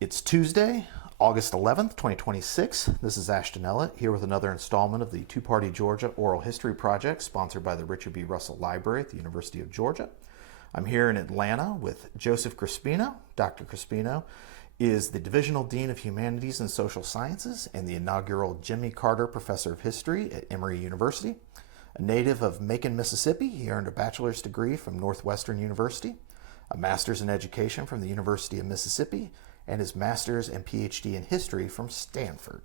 It's Tuesday, August 11th, 2026. This is Ashton Ellett here with another installment of the Two-Party Georgia Oral History Project sponsored by the Richard B. Russell Library at the University of Georgia. I'm here in Atlanta with Joseph Crespino. Dr. Crespino is the Divisional Dean of Humanities and Social Sciences and the inaugural Jimmy Carter Professor of History at Emory University. A native of Macon, Mississippi, he earned a bachelor's degree from Northwestern University, a master's in education from the University of Mississippi, and his master's and PhD in history from Stanford.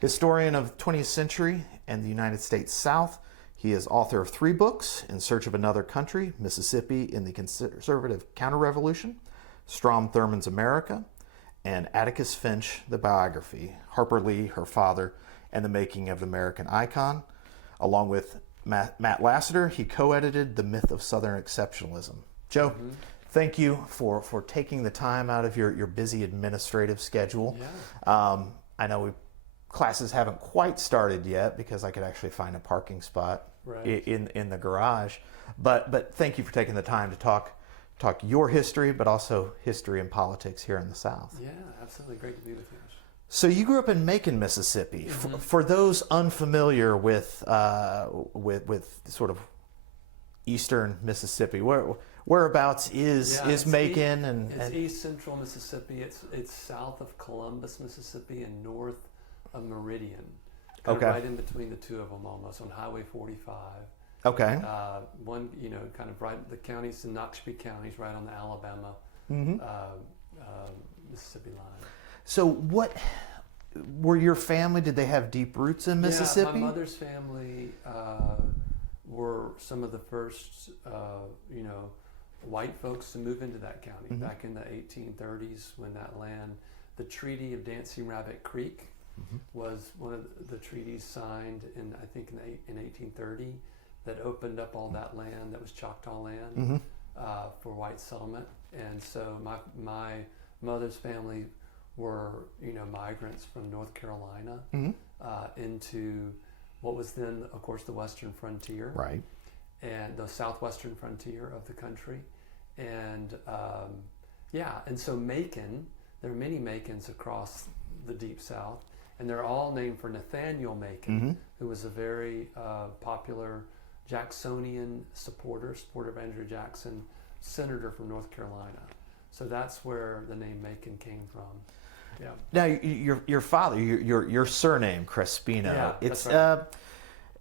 Historian of the 20th century and the United States South, he is author of 3 books: In Search of Another Country, Mississippi in the Conservative Counter-Revolution, Strom Thurmond's America, and Atticus Finch, the biography, Harper Lee, her father, and the making of the American icon. Along with Matt Lassiter, he co-edited The Myth of Southern Exceptionalism. Joe, thank you for taking the time out of your busy administrative schedule. Yeah. I know classes haven't quite started yet because I could actually find a parking spot in the garage. But thank you for taking the time to talk your history, but also history and politics here in the South. Yeah, absolutely. Great to be with you. So you grew up in Macon, Mississippi. For those unfamiliar with sort of eastern Mississippi, whereabouts is Macon? It's east central Mississippi. It's south of Columbus, Mississippi, and north of Meridian. Kind of right in between the two of them, almost on Highway 45. Okay. One, kind of right. The counties, the Noxubee counties, right on the Alabama Mississippi line. So what were your family? Did they have deep roots in Mississippi? Yeah, my mother's family were some of the first, white folks to move into that county back in the 1830s when that land, the Treaty of Dancing Rabbit Creek was one of the treaties signed in 1830 that opened up all that land that was Choctaw land for white settlement. And so my mother's family were migrants from North Carolina into what was then, of course, the western frontier, right, and the southwestern frontier of the country, and and so Macon. There are many Macons across the Deep South, and they're all named for Nathaniel Macon, who was a very popular Jacksonian supporter of Andrew Jackson, senator from North Carolina. So that's where the name Macon came from. Yeah. Now, your father, your surname Crespino, it's right.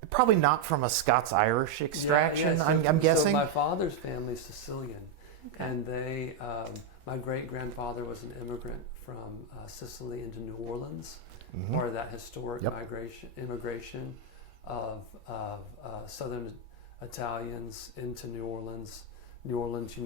Probably not from a Scots-Irish extraction. I'm guessing. So my father's family is Sicilian, and they, my great grandfather was an immigrant from Sicily into New Orleans, part of that historic immigration of Southern Italians into New Orleans. New Orleans,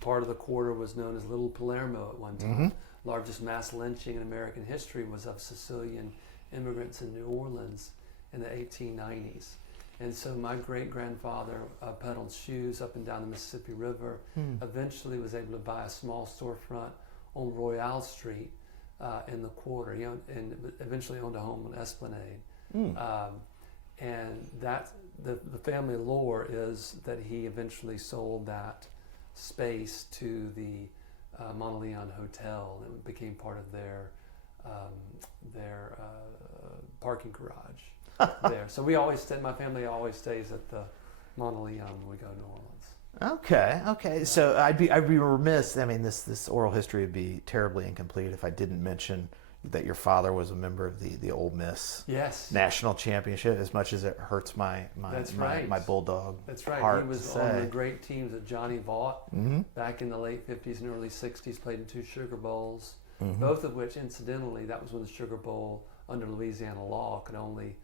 part of the quarter was known as Little Palermo at one time. Largest mass lynching in American history was of Sicilian immigrants in New Orleans in the 1890s. And so my great-grandfather peddled shoes up and down the Mississippi River, eventually was able to buy a small storefront on Royale Street in the quarter, and eventually owned a home on Esplanade. And that the family lore is that he eventually sold that space to the Monteleone Hotel, and it became part of their parking garage there. So we always my family always stays at the Monteleone when we go to New Orleans. Okay. So I'd be remiss. I mean, this oral history would be terribly incomplete if I didn't mention that your father was a member of the Ole Miss national championship. As much as it hurts my bulldog heart. He was on the great teams of Johnny Vaught back in the late 50s and early 60s. Played in 2 Sugar Bowls, both of which, incidentally, that was when the Sugar Bowl under Louisiana law could only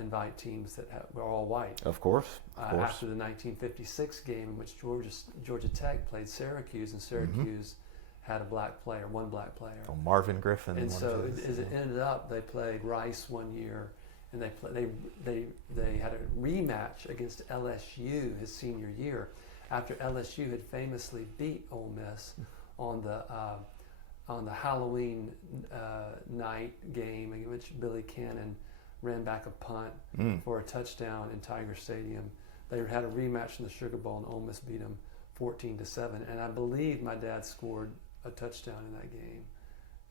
invite teams that were all white. Of course. After the 1956 game in which Georgia Tech played Syracuse, and Syracuse had one black player. Oh, Marvin Griffin. And so as it ended up, they played Rice one year, and they had a rematch against LSU his senior year, after LSU had famously beat Ole Miss on the Halloween night game in which Billy Cannon ran back a punt for a touchdown in Tiger Stadium. They had a rematch in the Sugar Bowl, and Ole Miss beat them 14-7. And I believe my dad scored a touchdown in that game.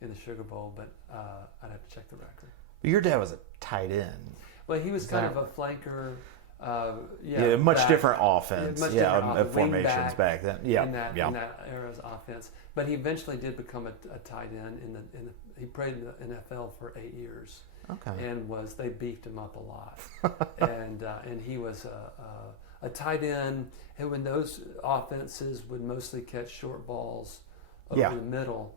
in the Sugar Bowl, but I'd have to check the record. But your dad was a tight end. Well, he was kind of a flanker. Much different offense. Much different formations back then. Yeah, in that era's offense. But he eventually did become a tight end. He played in the NFL for 8 years. Okay. And they beefed him up a lot. and he was a tight end. And when those offenses would mostly catch short balls over the middle,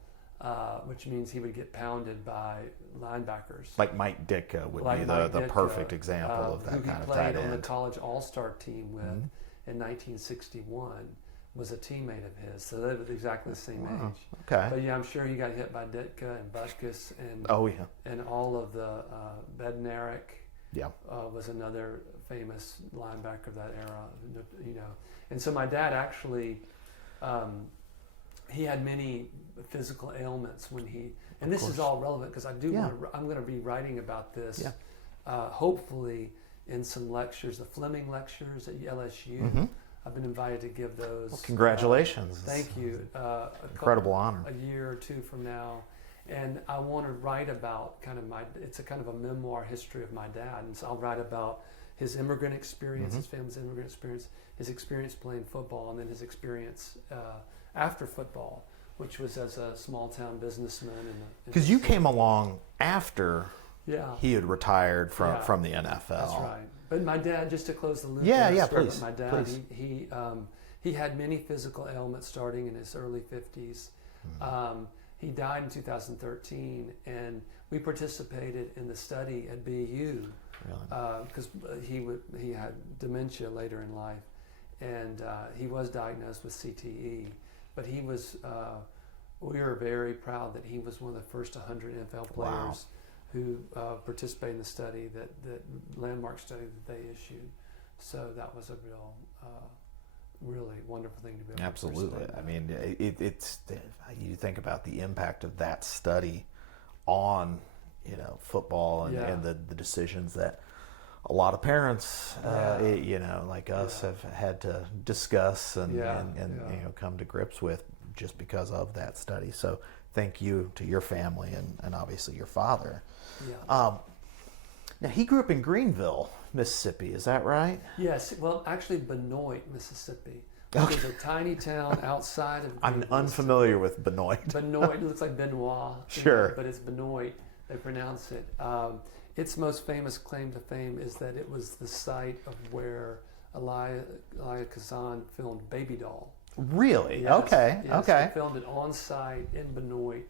which means he would get pounded by linebackers. Like Mike Ditka would be the perfect example of that kind of tight end. Who he played on the college all-star team with in 1961, was a teammate of his. So they were exactly the same age. Okay. But yeah, I'm sure he got hit by Ditka and Butkus and and all of the Bednarik. Yeah. Was another famous linebacker of that era. You know, and so my dad actually. He had many physical ailments when and this is all relevant because I'm going to be writing about this, hopefully in some lectures, the Fleming lectures at LSU. Mm-hmm. I've been invited to give those. Well, congratulations. Thank you. Incredible honor. A year or two from now. And I want to write about it's a kind of a memoir history of my dad. And so I'll write about his immigrant experience, his family's immigrant experience, his experience playing football, and then his experience after football, which was as a small town businessman. Because you came along after he had retired from the NFL. That's right. But my dad, just to close the loop. Please. My dad, he had many physical ailments starting in his early 50s. He died in 2013, and we participated in the study at BU because he had dementia later in life, and he was diagnosed with CTE. But he was, we were very proud that he was one of the first 100 NFL players who participated in the study, that landmark study that they issued. So that was a really wonderful thing to be able to Absolutely. I mean, it's you think about the impact of that study on, football and the decisions that a lot of parents, like us, have had to discuss and come to grips with just because of that study. So thank you to your family and obviously your father. Yeah. Now, he grew up in Greenville, Mississippi. Is that right? Yes. Well, actually, Benoit, Mississippi. Which is a tiny town outside of Greenville. I'm unfamiliar with Benoit. Benoit, it looks like Benoit. Sure. But it's Benoit. They pronounce it. Its most famous claim to fame is that it was the site of where Elia Kazan filmed Baby Doll. Really? Yes, okay. Yes, okay. They filmed it on site in Benoit.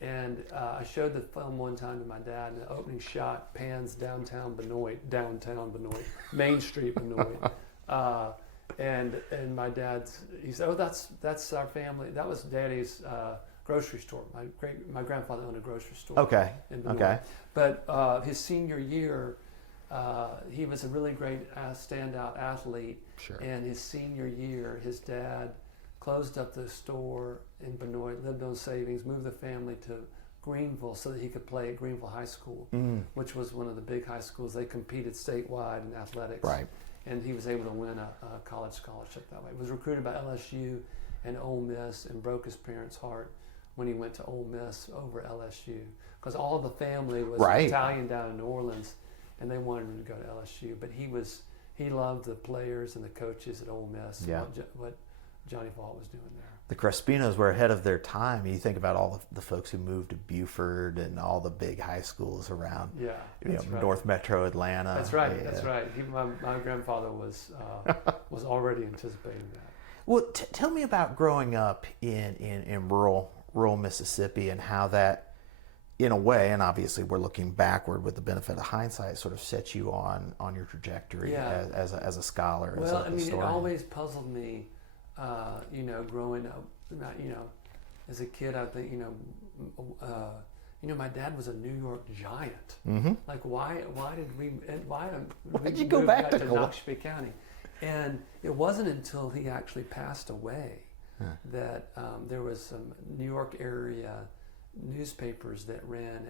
And I showed the film one time to my dad, and the opening shot pans downtown Benoit, Main Street Benoit. And my he said, "Oh, that's our family. That was Daddy's grocery store. My grandfather owned a grocery store." Okay. In Benoit. Okay. But his senior year, he was a really great standout athlete. Sure. And his senior year, his dad closed up the store in Benoit, lived on savings, moved the family to Greenville so that he could play at Greenville High School, which was one of the big high schools. They competed statewide in athletics. Right. And he was able to win a college scholarship that way. He was recruited by LSU and Ole Miss and broke his parents' heart when he went to Ole Miss over LSU. Because all the family was Italian down in New Orleans, and they wanted him to go to LSU. But he loved the players and the coaches at Ole Miss, what Johnny Vaught was doing there. The Crespinos were ahead of their time. You think about all the folks who moved to Buford and all the big high schools around North Metro Atlanta. That's right. Yeah. That's right. My grandfather was already anticipating that. Well, tell me about growing up in rural Mississippi and how that, in a way, and obviously we're looking backward with the benefit of hindsight, sort of set you on your trajectory as a scholar. Well, it always puzzled me. Growing up, as a kid, I think, my dad was a New York Giant. Mm-hmm. Like, why did you go back to Noxubee County? And it wasn't until he actually passed away that there was some New York area newspapers that ran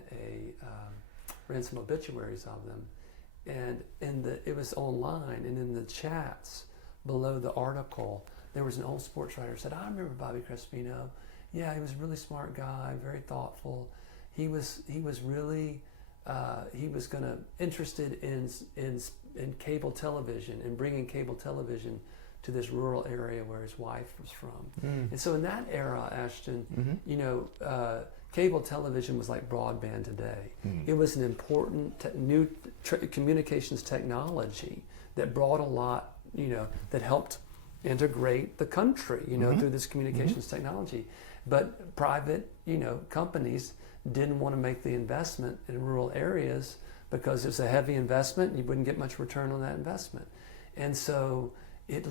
some obituaries of them, and it was online, and in the chats below the article, there was an old sports writer who said, "I remember Bobby Crespino. Yeah, he was a really smart guy, very thoughtful. He was really he was interested in cable television and bringing cable television to this rural area where his wife was from. And so in that era, Ashton, you know, cable television was like broadband today. It was an important new communications technology that brought a lot, you know, that helped integrate the country, you know, through this communications technology. But private, you know, companies didn't want to make the investment in rural areas because it was a heavy investment and you wouldn't get much return on that investment. And so it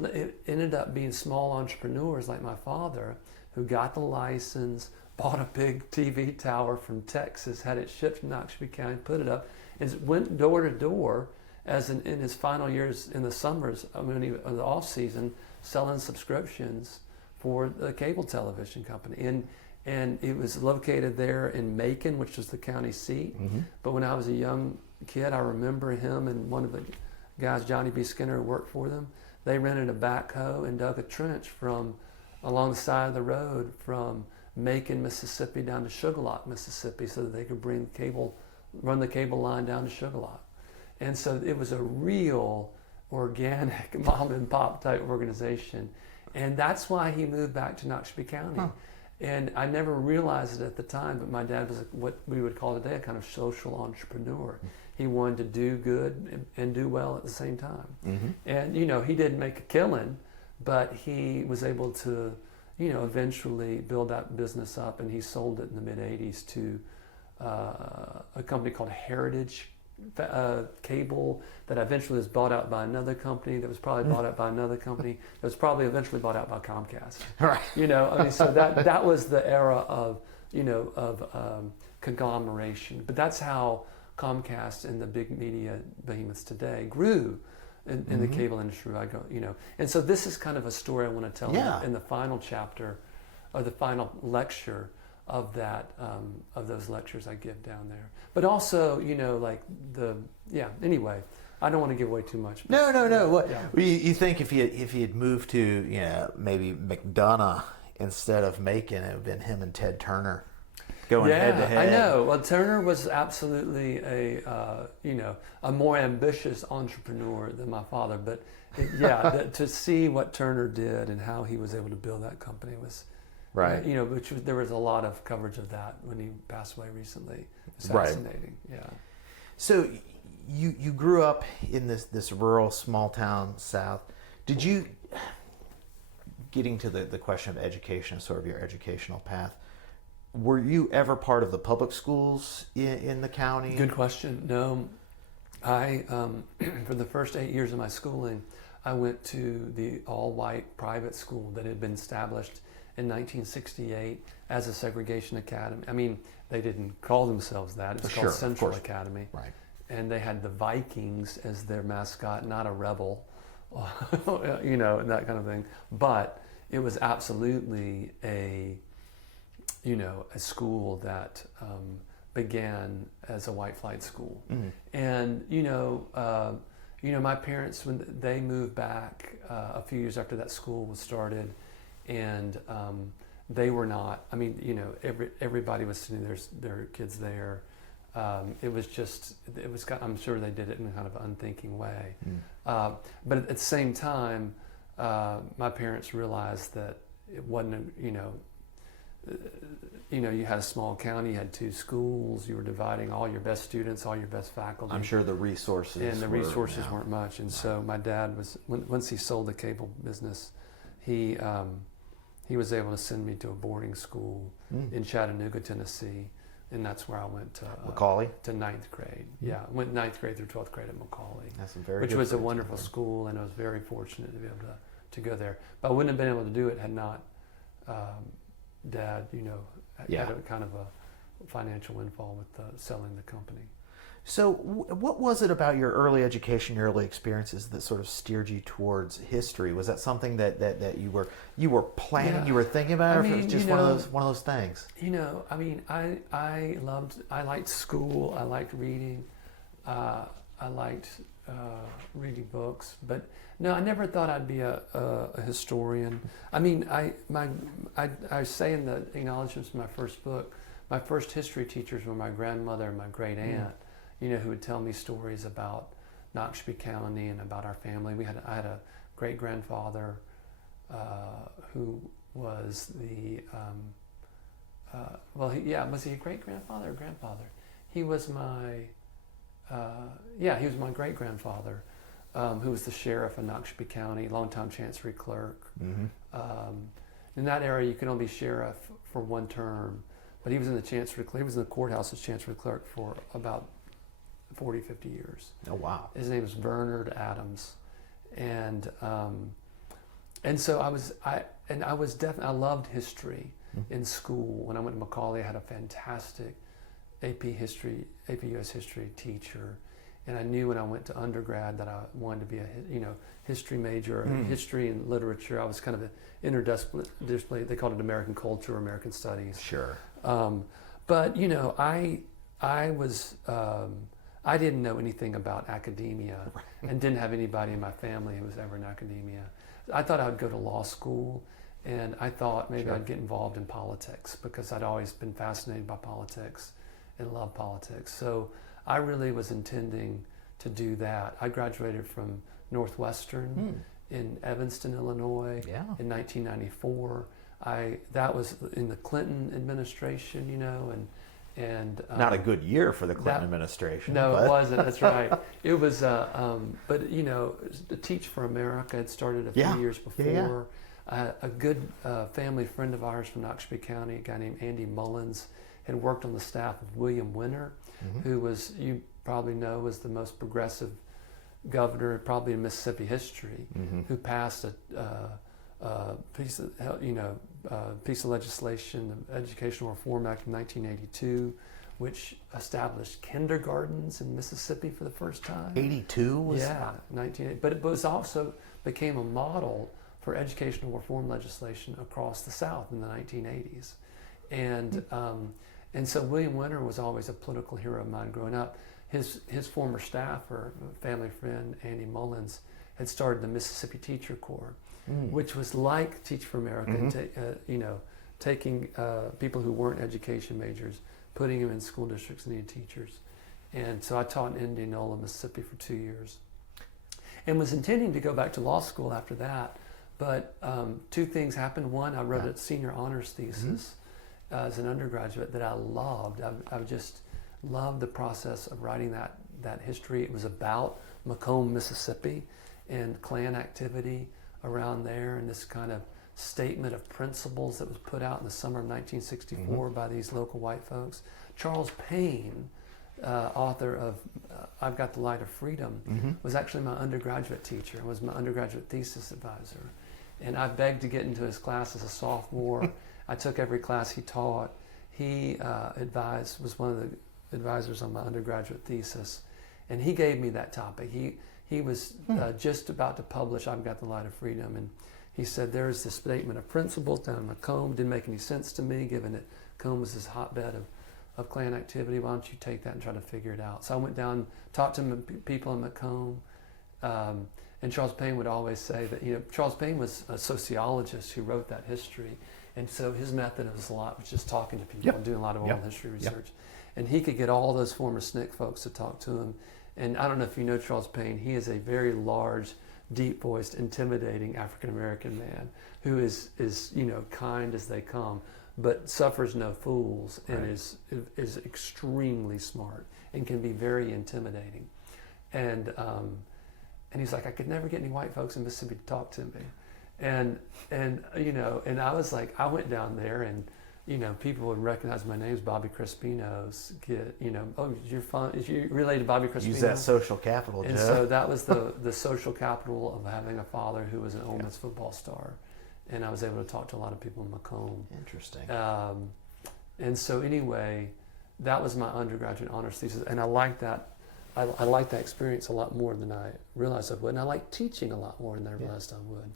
ended up being small entrepreneurs like my father who got the license, bought a big TV tower from Texas, had it shipped from Knoxville County, put it up, and went door to door in his final years in the summers, in the off season, selling subscriptions for the cable television company. And it was located there in Macon, which was the county seat. But when I was a young kid, I remember him and one of the guys, Johnny B. Skinner, who worked for them. They rented a backhoe and dug a trench from along the side of the road from Macon, Mississippi, down to Sugarlock, Mississippi, so that they could run the cable line down to Sugarlock. And so it was a real organic mom and pop type organization. And that's why he moved back to Knoxville County. And I never realized it at the time, but my dad was what we would call today a kind of social entrepreneur. He wanted to do good and do well at the same time. And, you know, he didn't make a killing, but he was able to, you know, eventually build that business up, and he sold it in the mid-'80s to a company called Heritage Cable that eventually was bought out by another company that was probably bought out by another company that was probably eventually bought out by Comcast. Right. You know, I mean, so that was the era of, you know, of conglomeration. But that's how Comcast and the big media behemoths today grew in the cable industry. You know, and so this is kind of a story I want to tell in the final chapter, or the final lecture of that of those lectures I give down there. But also, you know, like anyway, I don't want to give away too much. No. What you think if he had moved to, you know, maybe McDonough instead of Macon, it would have been him and Ted Turner going head to head. I know. Well, Turner was absolutely a more ambitious entrepreneur than my father. But to see what Turner did and how he was able to build that company was right. You know, there was a lot of coverage of that when he passed away recently. It's fascinating. Right. Yeah. So you grew up in this rural small town South. Did you, getting to the question of education, sort of your educational path, were you ever part of the public schools in the county? Good question. No, I for the first 8 years of my schooling, I went to the all-white private school that had been established in 1968 as a segregation academy. I mean, they didn't call themselves that. It was called Central Academy. Right. And they had the Vikings as their mascot, not a rebel, you know, and that kind of thing. But it was absolutely a school that began as a white flight school. And, you know, my parents, when they moved back a few years after that school was started, and they were not, I mean, you know, everybody was sending their kids there. I'm sure they did it in a kind of unthinking way. But at the same time, my parents realized that it wasn't, you know, you had a small county, you had 2 schools, you were dividing all your best students, all your best faculty. I'm sure the resources weren't much. And so my dad was, once he sold the cable business, he was able to send me to a boarding school in Chattanooga, Tennessee, and that's where I went to Macaulay? To 9th grade. Yeah, I went 9th grade through 12th grade at Macaulay, which was a wonderful school, and I was very fortunate to be able to go there. But I wouldn't have been able to do it had not Dad, you know, had a kind of a financial windfall with selling the company. So what was it about your early education, your early experiences that sort of steered you towards history? Was that something that you were planning, you were thinking about, or it was just one of those things? You know, I mean, I liked school, I liked reading, I liked reading books. But no, I never thought I'd be a historian. I mean, I say in the acknowledgments of my first book, my first history teachers were my grandmother and my great aunt, who would tell me stories about Noxubee County and about our family. I had a great grandfather who was the was he a great grandfather or grandfather? He was my he was my great grandfather, who was the sheriff of Noxubee County, longtime chancery clerk. In that area, you could only be sheriff for one term, but he was in the chancery. He was in the courthouse as chancery clerk for about 40, 50 years. Oh wow! His name was Bernard Adams, and so I loved history in school. When I went to Macaulay, I had a fantastic AP US history teacher, and I knew when I went to undergrad that I wanted to be a history major, history and literature. I was kind of an interdisciplinary. They called it American culture, American studies. Sure. But I was. I didn't know anything about academia and didn't have anybody in my family who was ever in academia. I thought I would go to law school, and I thought maybe I'd get involved in politics because I'd always been fascinated by politics and loved politics. So I really was intending to do that. I graduated from Northwestern in Evanston, Illinois in 1994. That was in the Clinton administration, and not a good year for the Clinton administration. No, it wasn't. That's right. It was, but the Teach for America had started a few years before. A good family friend of ours from Noxubee County, a guy named Andy Mullins, had worked on the staff of William Winter, who was, you probably know, was the most progressive governor probably in Mississippi history, who passed a piece of legislation, the Educational Reform Act of 1982, which established kindergartens in Mississippi for the first time. 82 was 1980. But it was also became a model for educational reform legislation across the South in the 1980s, and so William Winter was always a political hero of mine growing up. His former staffer, family friend Andy Mullins, had started the Mississippi Teacher Corps, which was like Teach for America, taking people who weren't education majors, putting them in school districts that needed teachers. And so I taught in Indianola, Mississippi for 2 years, and was intending to go back to law school after that. But two things happened. One, I wrote a senior honors thesis as an undergraduate that I loved. I just loved the process of writing that history. It was about Macomb, Mississippi, and Klan activity around there, and this kind of statement of principles that was put out in the summer of 1964 by these local white folks. Charles Payne, author of I've Got the Light of Freedom, was actually my undergraduate teacher and was my undergraduate thesis advisor. And I begged to get into his class as a sophomore. I took every class he taught. He was one of the advisors on my undergraduate thesis, and he gave me that topic. He was just about to publish I've Got the Light of Freedom, and he said, there's this statement of principles down in Macomb. Didn't make any sense to me, given that Macomb was this hotbed of Klan activity. Why don't you take that and try to figure it out? So I went down, talked to people in Macomb, and Charles Payne would always say that, Charles Payne was a sociologist who wrote that history, and so his method was just talking to people and doing a lot of oral history research. And he could get all those former SNCC folks to talk to him. And I don't know if you know Charles Payne. He is a very large, deep-voiced, intimidating African-American man who is kind as they come, but suffers no fools, and is extremely smart and can be very intimidating. And he's like, I could never get any white folks in Mississippi to talk to me. And I was like, I went down there, and people would recognize my name as Bobby Crespino's kid. Is you related to Bobby Crespino? Use that social capital, Joe. And so that was the social capital of having a father who was an Ole Miss football star, and I was able to talk to a lot of people in Macomb. Interesting. And so anyway, that was my undergraduate honors thesis, and I liked that. I liked that experience a lot more than I realized I would, and I liked teaching a lot more than I realized I would.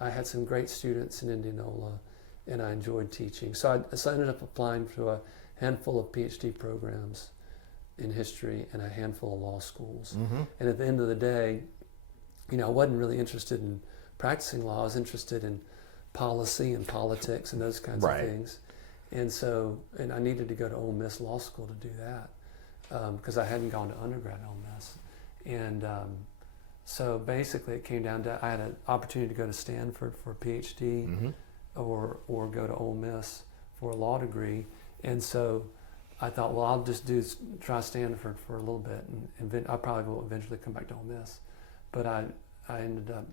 I had some great students in Indianola, and I enjoyed teaching. So I ended up applying to a handful of PhD programs in history and a handful of law schools. And at the end of the day, I wasn't really interested in practicing law. I was interested in policy and politics and those kinds of things. And I needed to go to Ole Miss Law School to do that because I hadn't gone to undergrad at Ole Miss. And so basically it came down to I had an opportunity to go to Stanford for a PhD or go to Ole Miss for a law degree. And so I thought, well, I'll just try Stanford for a little bit, and I probably will eventually come back to Ole Miss. But I ended up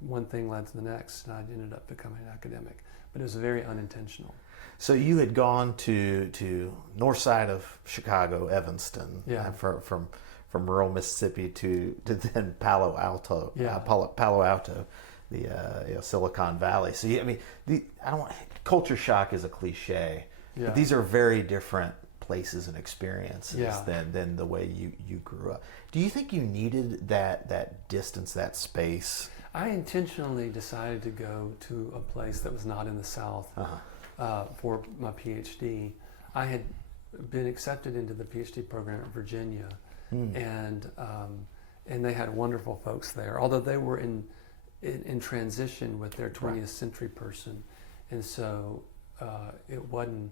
one thing led to the next, and I ended up becoming an academic. But it was very unintentional. So you had gone to north side of Chicago, Evanston, from rural Mississippi to then Palo Alto, the Silicon Valley. So culture shock is a cliche, but these are very different places and experiences than the way you grew up. Do you think you needed that distance, that space? I intentionally decided to go to a place that was not in the South for my PhD. I had been accepted into the PhD program at Virginia, and they had wonderful folks there. Although they were in transition with their 20th century person, and so it wasn't.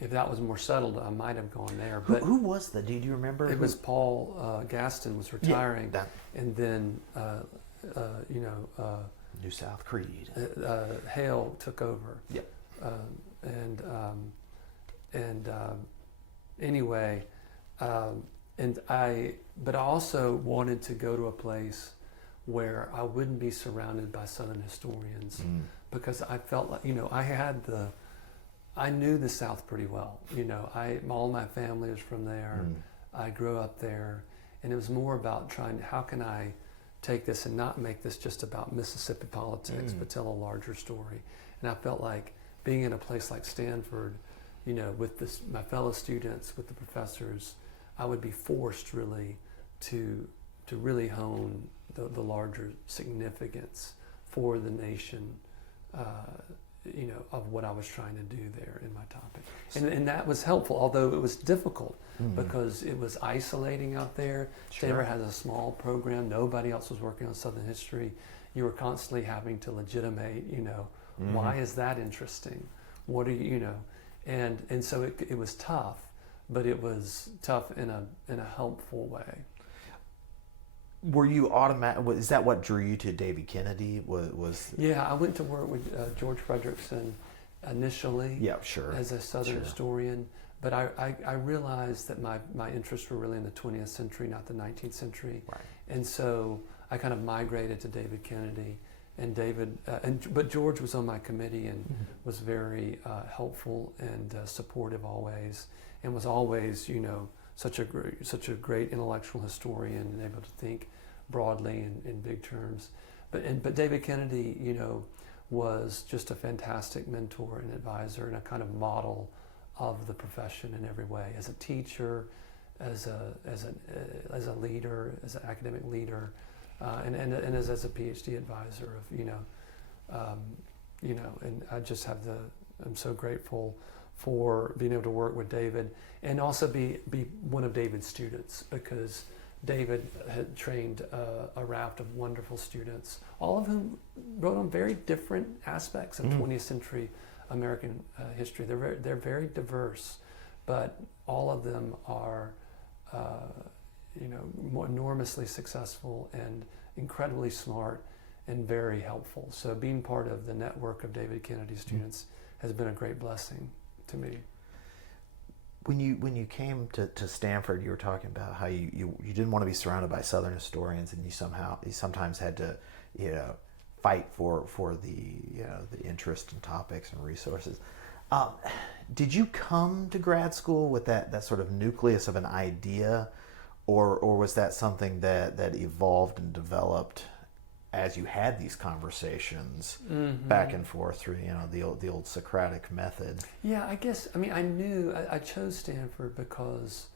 If that was more settled, I might have gone there. But who was that? Do you remember? It was Paul Gaston was retiring, and then New South Creed. Hale took over. Yep. But I also wanted to go to a place where I wouldn't be surrounded by Southern historians, because I felt like I knew the South pretty well. All my family was from there. I grew up there, and it was more about how can I take this and not make this just about Mississippi politics, but tell a larger story. And I felt like being in a place like Stanford, with my fellow students, with the professors, I would be forced really to really hone the larger significance for the nation, of what I was trying to do there in my topic. And that was helpful, although it was difficult because it was isolating out there. Stanford has a small program. Nobody else was working on Southern history. You were constantly having to legitimate, why is that interesting? What are and so it was tough, but it was tough in a helpful way. Were you is that what drew you to David Kennedy? Yeah, I went to work with George Frederickson initially. Yeah, sure. As a Southern historian, but I realized that my interests were really in the 20th century, not the 19th century. Right. And so I kind of migrated to David Kennedy, and but George was on my committee and was very helpful and supportive always, and was always such a great intellectual historian and able to think broadly in big terms. But David Kennedy, was just a fantastic mentor and advisor and a kind of model of the profession in every way, as a teacher, as a leader, as an academic leader, and as a PhD advisor and I just I'm so grateful for being able to work with David and also be one of David's students, because David had trained a raft of wonderful students, all of whom wrote on very different aspects of 20th century American history. They're very diverse, but all of them are enormously successful and incredibly smart and very helpful. So being part of the network of David Kennedy students has been a great blessing to me. When you came to Stanford, you were talking about how you didn't want to be surrounded by Southern historians, and you sometimes had to fight for the interest in topics and resources. Did you come to grad school with that sort of nucleus of an idea, or was that something that evolved and developed as you had these conversations back and forth through the old Socratic method? Yeah, I guess I knew I chose Stanford because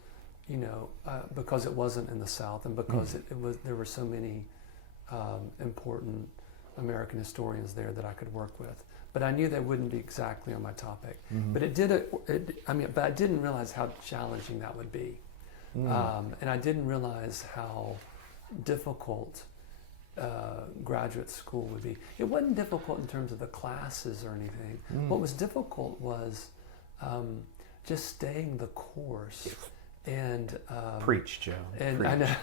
it wasn't in the South, and because there were so many important American historians there that I could work with. But I knew they wouldn't be exactly on my topic. But but I didn't realize how challenging that would be, And I didn't realize how difficult graduate school would be. It wasn't difficult in terms of the classes or anything. What was difficult was just staying the course. And Preach, Joe. And Preach. I know.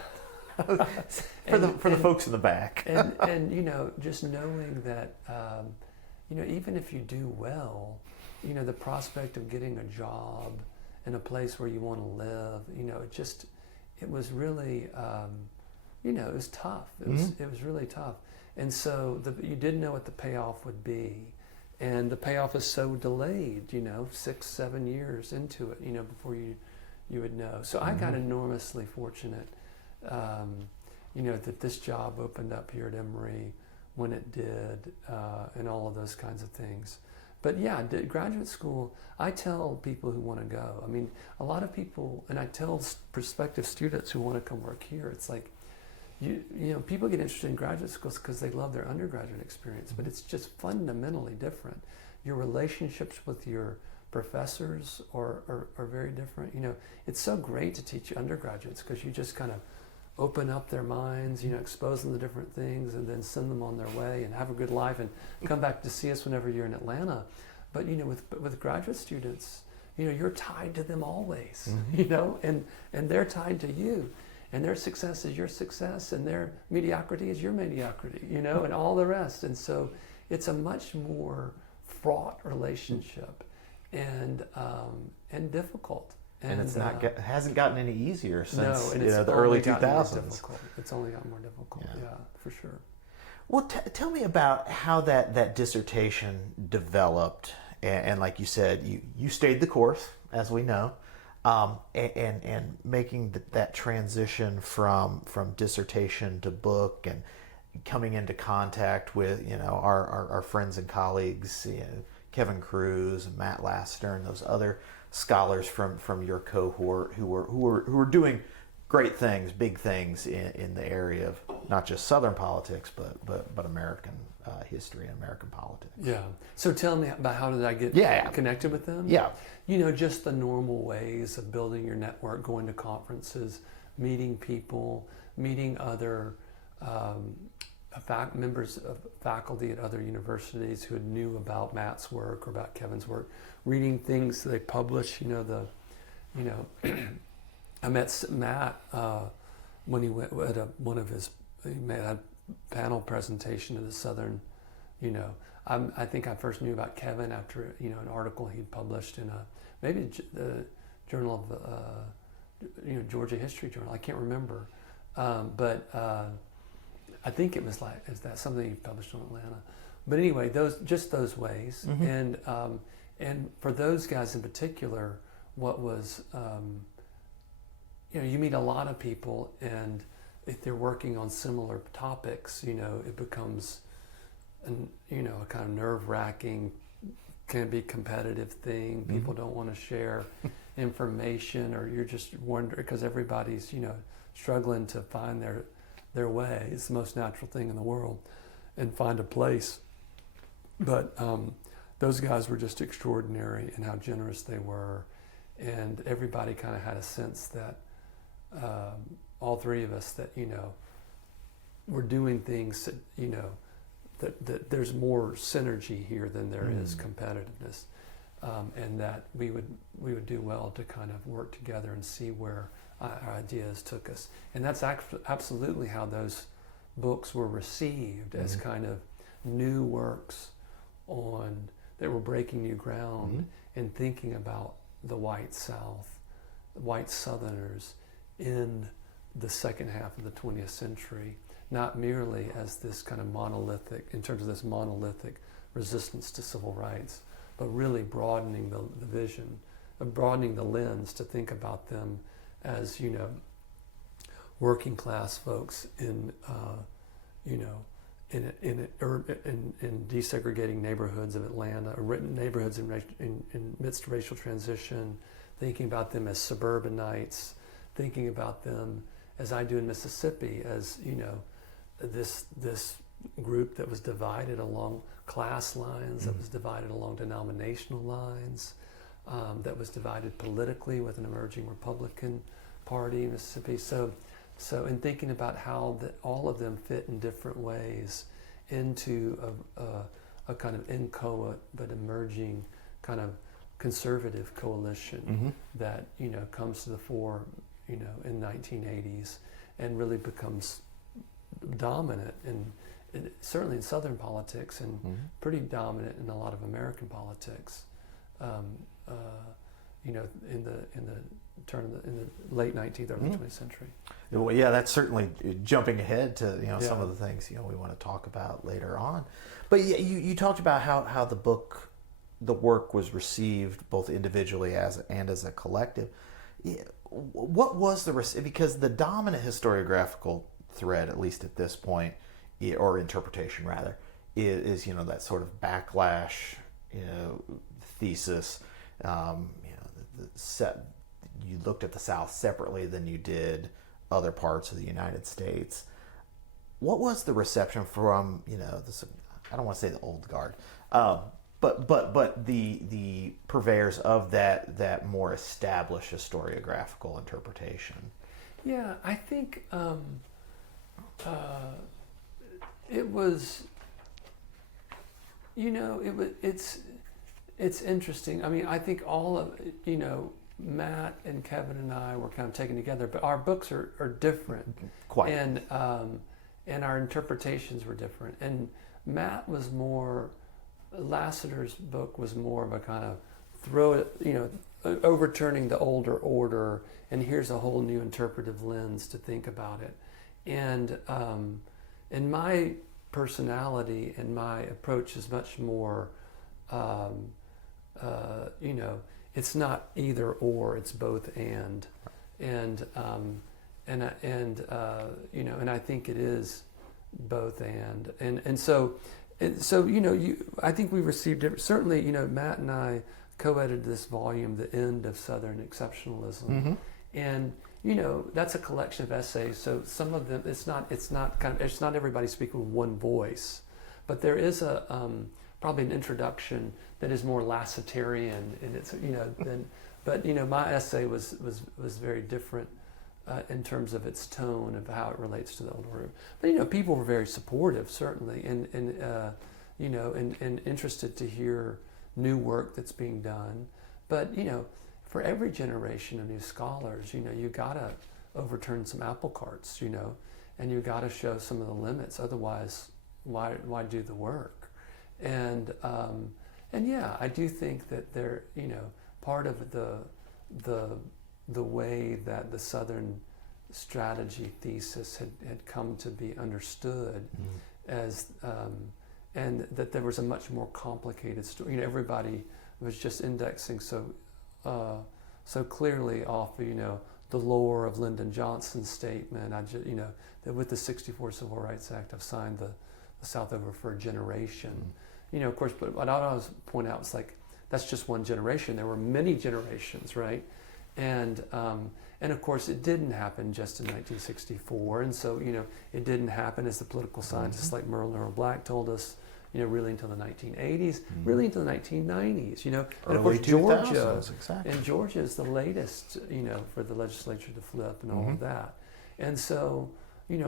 for the folks in the back. and just knowing that even if you do well, the prospect of getting a job in a place where you want to live, it was really it was tough. It was really tough. And so you didn't know what the payoff would be, and the payoff is so delayed, 6-7 years into it, before you would know. So I got enormously fortunate, that this job opened up here at Emory when it did, and all of those kinds of things. But yeah, graduate school, I tell people who want to go. I mean, a lot of people, and I tell prospective students who want to come work here, it's like, people get interested in graduate schools because they love their undergraduate experience, but it's just fundamentally different. Your relationships with your professors are very different. It's so great to teach undergraduates because you just kind of open up their minds, expose them to different things, and then send them on their way and have a good life and come back to see us whenever you're in Atlanta. But with graduate students, you're tied to them always, and they're tied to you, and their success is your success, and their mediocrity is your mediocrity, and all the rest. And so it's a much more fraught relationship and difficult. And it's hasn't gotten any easier since the only early 2000s. It's only gotten more difficult. Yeah, for sure. Well, tell me about how that dissertation developed, and like you said, you stayed the course, as we know, and making that transition from dissertation to book, and coming into contact with our friends and colleagues, Kevin Cruz and Matt Lassiter and those other scholars from your cohort who were doing great things, big things in the area of not just Southern politics, but American history and American politics. Yeah. So tell me about how did I get connected with them? Yeah. Just the normal ways of building your network, going to conferences, meeting people, meeting other members of faculty at other universities who knew about Matt's work or about Kevin's work, reading things they publish. I met Matt when he went at he had a panel presentation to the Southern. I think I first knew about Kevin after an article he'd published in maybe the Journal of Georgia History Journal. I can't remember, but. I think it was something he published on Atlanta, but anyway, those ways, and for those guys in particular, what was, you meet a lot of people, and if they're working on similar topics, it becomes, a kind of nerve-wracking, can be competitive thing. People don't want to share information, or you're just wondering because everybody's struggling to find their way. It's the most natural thing in the world, and find a place. But those guys were just extraordinary in how generous they were, and everybody kind of had a sense that all three of us that we're doing things that that there's more synergy here than there is competitiveness, and that we would do well to kind of work together and see where our ideas took us. And that's absolutely how those books were received, as kind of new works that were breaking new ground and thinking about the white South, white Southerners in the second half of the 20th century, not merely as this kind of monolithic, in terms of this monolithic resistance to civil rights, but really broadening the vision, broadening the lens to think about them as working class folks in desegregating neighborhoods of Atlanta, or neighborhoods in midst racial transition, thinking about them as suburbanites, thinking about them as I do in Mississippi as this group that was divided along class lines, that was divided along denominational lines, that was divided politically with an emerging Republican Party, Mississippi. So in thinking about how all of them fit in different ways into a kind of inchoate but emerging kind of conservative coalition that comes to the fore in 1980s and really becomes dominant certainly in Southern politics and pretty dominant in a lot of American politics. In the late 19th, early 20th century. Well, yeah, that's certainly jumping ahead to some of the things we want to talk about later on. But yeah, you talked about how the work was received both individually and as a collective. Yeah, what was because the dominant historiographical thread, at least at this point, or interpretation rather, is that sort of backlash thesis. You looked at the South separately than you did other parts of the United States. What was the reception from I don't want to say the old guard, but the purveyors of that more established historiographical interpretation? Yeah, I think it was. It's interesting. I mean, I think all of Matt and Kevin and I were kind of taken together, but our books are different. Quite. And our interpretations were different. And Matt was more, Lassiter's book was more of a kind of overturning the older order, and here's a whole new interpretive lens to think about it. And my personality and my approach is much more, it's not either or, it's both and I think it is both and so I think we received it. Certainly, Matt and I co-edited this volume, The End of Southern Exceptionalism, and that's a collection of essays. So some of them, it's not everybody speaking with one voice, but there is probably an introduction that is more Lassitarian, and it's but my essay was very different in terms of its tone of how it relates to the old order. But people were very supportive, certainly, and interested to hear new work that's being done. But for every generation of new scholars, you gotta overturn some apple carts, and you gotta show some of the limits. Otherwise, why do the work? And yeah, I do think that there, part of the way that the Southern strategy thesis had come to be understood as, and that there was a much more complicated story. Everybody was just indexing so clearly off of, the lore of Lyndon Johnson's statement. That with the '64 Civil Rights Act, I've signed the South over for a generation. Of course, but what I always point out is that's just one generation. There were many generations, right? And of course, it didn't happen just in 1964. And so, it didn't happen, as the political scientists like Merle Earl Black told us, really until the 1980s, really until the 1990s. And of course, Georgia, exactly. And Georgia is the latest, for the legislature to flip and all of that. And so,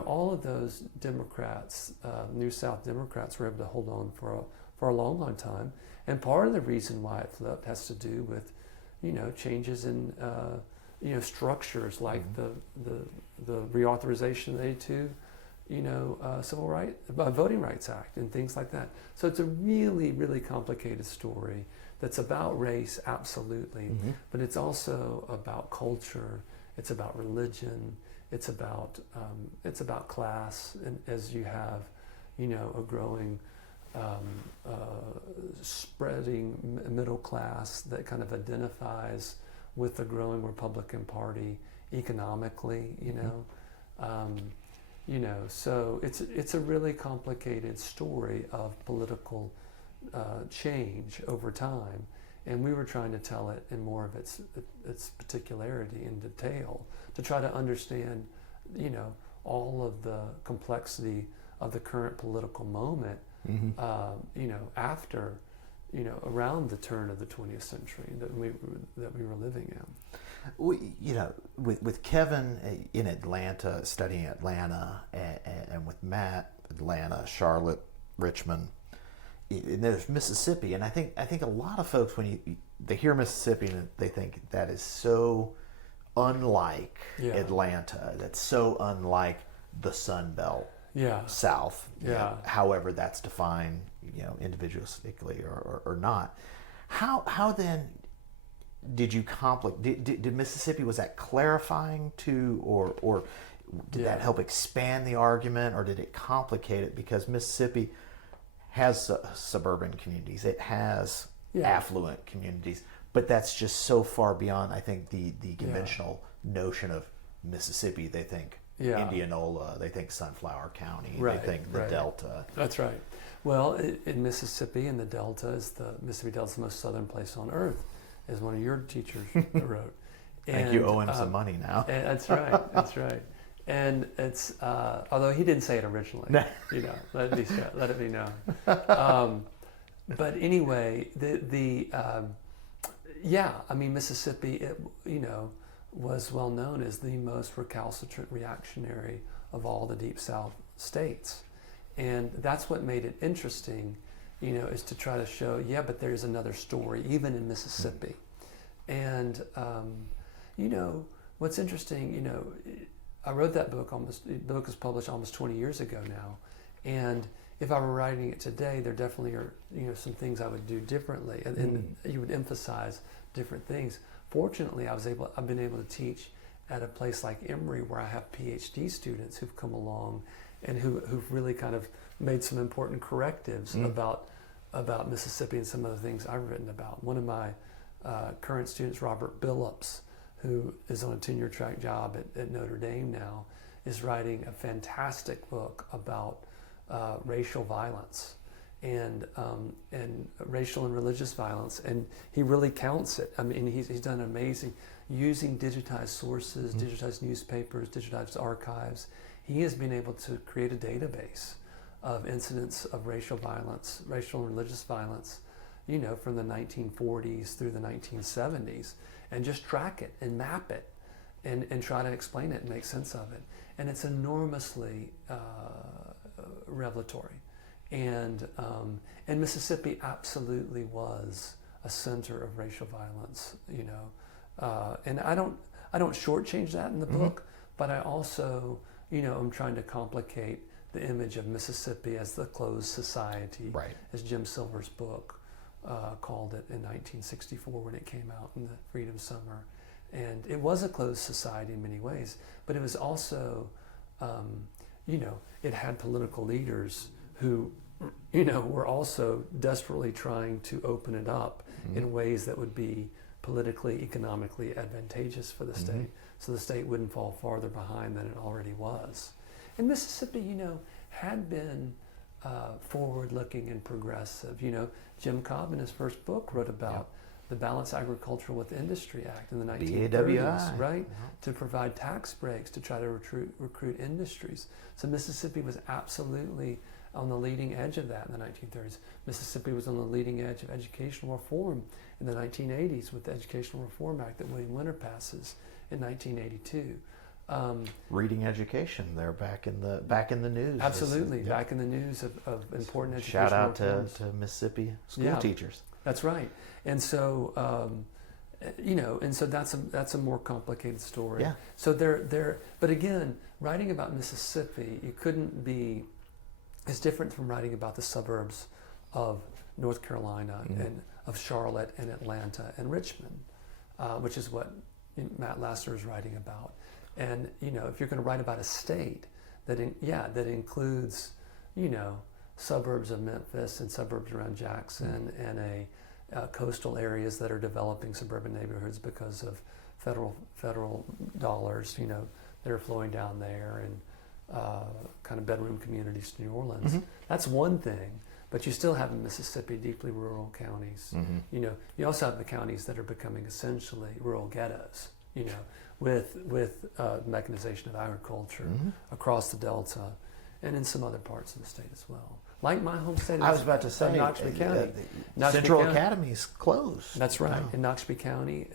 all of those Democrats, New South Democrats, were able to hold on for a long, long time. And part of the reason why it flipped has to do with, changes in, structures like the reauthorization of the 82, Voting Rights Act and things like that. So it's a really, really complicated story that's about race, absolutely, but it's also about culture, it's about religion, it's about class, and as you have, a growing, spreading middle class that kind of identifies with the growing Republican Party economically, so it's a really complicated story of political change over time, and we were trying to tell it in more of its particularity and detail to try to understand, all of the complexity of the current political moment, after, around the turn of the 20th century that we were living in. with Kevin in Atlanta, studying Atlanta, and with Matt, Atlanta, Charlotte, Richmond, and there's Mississippi, and I think a lot of folks, when they hear Mississippi, and they think that is so unlike Atlanta, that's so unlike the Sun Belt South, however that's defined, individualistically or not. How then did you did Mississippi, was that clarifying to, or did that help expand the argument, or did it complicate it? Because Mississippi has suburban communities, it has affluent communities, but that's just so far beyond, I think, the conventional notion of Mississippi. They think Indianola, they think Sunflower County, they think the Delta. That's right. Well, in Mississippi, and the Delta Mississippi Delta is the most southern place on earth, as one of your teachers wrote. I think you owe him some money now. That's right. That's right. And it's although he didn't say it originally, let it be known. But anyway, Mississippi, was well known as the most recalcitrant, reactionary of all the Deep South states, and that's what made it interesting, is to try to show, but there's another story even in Mississippi, and what's interesting, I wrote that book the book was published almost 20 years ago now, and if I were writing it today, there definitely are some things I would do differently, and you would emphasize different things. Fortunately, I've been able to teach at a place like Emory, where I have PhD students who've come along and who've really kind of made some important correctives about Mississippi and some of the things I've written about. One of my current students, Robert Billups, who is on a tenure track job at Notre Dame now, is writing a fantastic book about racial violence and racial and religious violence, and he really counts it. I mean, he's done amazing using digitized sources, digitized newspapers, digitized archives. He has been able to create a database of incidents of racial violence, racial and religious violence, from the 1940s through the 1970s, and just track it and map it and try to explain it and make sense of it. And it's enormously revelatory. And Mississippi absolutely was a center of racial violence, and I don't shortchange that in the book, but I also, I'm trying to complicate the image of Mississippi as the closed society, as Jim Silver's book called it in 1964 when it came out in the Freedom Summer. And it was a closed society in many ways, but it was also, it had political leaders who, were also desperately trying to open it up in ways that would be politically, economically advantageous for the state, so the state wouldn't fall farther behind than it already was. And Mississippi, had been forward-looking and progressive. Jim Cobb in his first book wrote about the Balanced Agriculture with Industry Act in the 1930s, right? To provide tax breaks to try to recruit industries. So Mississippi was absolutely on the leading edge of that in the 1930s. Mississippi was on the leading edge of educational reform in the 1980s with the Educational Reform Act that William Winter passes in 1982. Reading education, they're back in the news. Absolutely, back in the news of important education. Shout out to Mississippi school teachers. That's right, and so that's a more complicated story. Yeah. So but again, writing about Mississippi, you couldn't be. It's different from writing about the suburbs of North Carolina and of Charlotte and Atlanta and Richmond, which is what Matt Lasser is writing about. And if you're going to write about a state that includes suburbs of Memphis and suburbs around Jackson and coastal areas that are developing suburban neighborhoods because of federal dollars that are flowing down there, and kind of bedroom communities to New Orleans. That's one thing, but you still have in Mississippi deeply rural counties. You also have the counties that are becoming essentially rural ghettos. With mechanization of agriculture across the Delta and in some other parts of the state as well. Like my home state, I was about to say, Noxubee County. Central Academy's closed. That's right. In Noxubee County,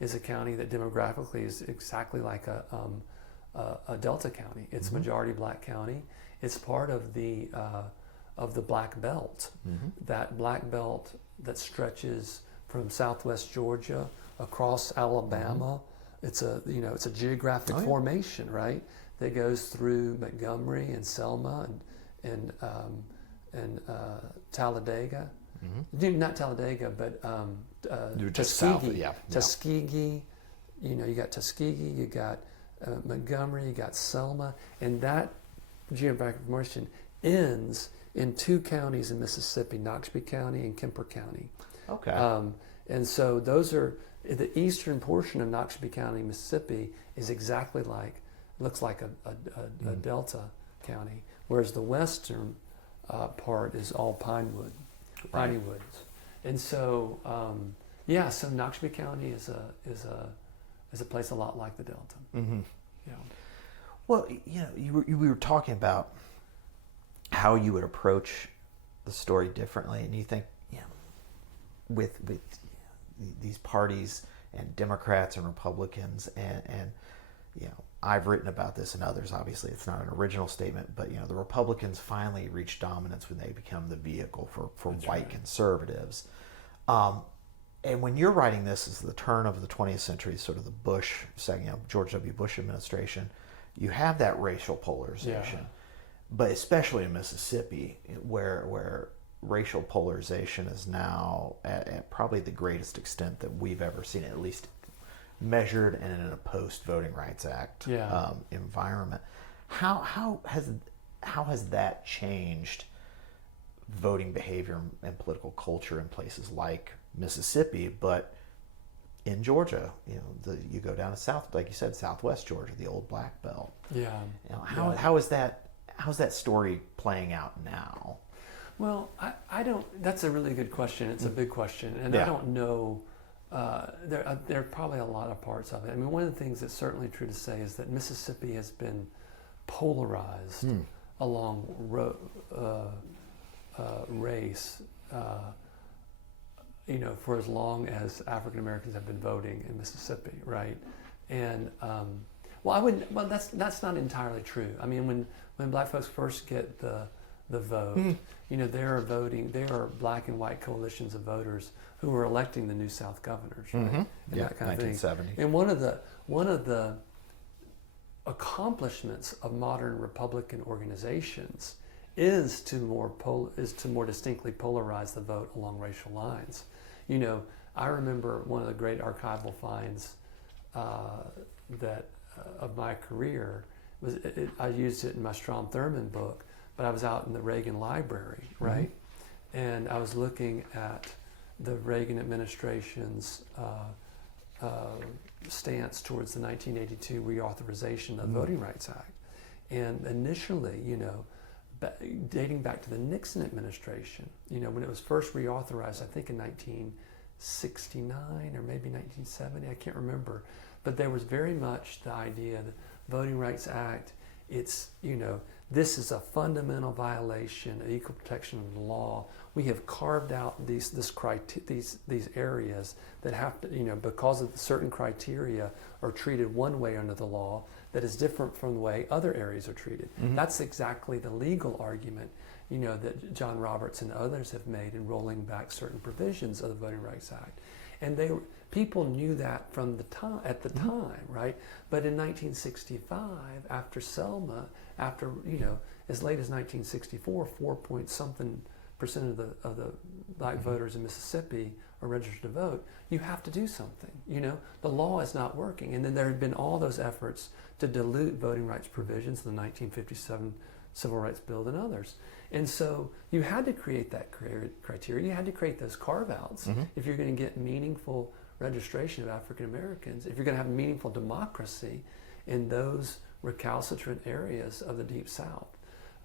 is a county that demographically is exactly like a Delta county. It's majority black county. It's part of the Black Belt. That Black Belt that stretches from Southwest Georgia across Alabama. It's a geographic formation, right? That goes through Montgomery and Selma and Talladega. Not Talladega, but Tuskegee. Tuskegee. You got Tuskegee. You got Montgomery. You got Selma, and that geographic formation ends in two counties in Mississippi: Noxubee County and Kemper County. Okay. And so those are the eastern portion of Noxubee County, Mississippi, is exactly looks like a Delta county, whereas the western part is all piney woods. And so so Noxubee County is a place a lot like the Delta. Yeah. Well, we were talking about how you would approach the story differently, and you think, with these parties and Democrats and Republicans, and I've written about this, and others, obviously it's not an original statement, but the Republicans finally reach dominance when they become the vehicle for white conservatives. And when you're writing this as the turn of the 20th century, sort of the Bush, George W. Bush administration, you have that racial polarization, but especially in Mississippi, where racial polarization is now at probably the greatest extent that we've ever seen, at least measured and in a post-Voting Rights Act environment. How has that changed voting behavior and political culture in places like Mississippi, but in Georgia, you go down to south, like you said, Southwest Georgia, the old Black Belt. How's that story playing out now? Well, I don't. That's a really good question. It's a big question, and I don't know. There are probably a lot of parts of it. I mean, one of the things that's certainly true to say is that Mississippi has been polarized along race, for as long as African Americans have been voting in Mississippi, right? And that's not entirely true. I mean, when black folks first get the vote, there are black and white coalitions of voters who are electing the New South governors, right? And that kind of 1970. thing. And one of the accomplishments of modern Republican organizations is to more distinctly polarize the vote along racial lines. I remember one of the great archival finds of my career was I used it in my Strom Thurmond book, but I was out in the Reagan Library, right? And I was looking at the Reagan administration's stance towards the 1982 reauthorization of the Voting Rights Act. And initially, dating back to the Nixon administration, when it was first reauthorized, I think in 1969 or maybe 1970, I can't remember. But there was very much the idea that Voting Rights Act, it's, this is a fundamental violation of equal protection of the law. We have carved out these areas that have to, because of certain criteria are treated one way under the law that is different from the way other areas are treated. That's exactly the legal argument, that John Roberts and others have made in rolling back certain provisions of the Voting Rights Act. And people knew that from at the time, right? But in 1965, after Selma, as late as 1964, 4-point-something% of the black voters in Mississippi are registered to vote. You have to do something. The law is not working. And then there had been all those efforts to dilute voting rights provisions, the 1957 Civil Rights Bill and others. And so you had to create that criteria. You had to create those carve-outs if you're going to get meaningful registration of African Americans, if you're going to have meaningful democracy in those recalcitrant areas of the Deep South.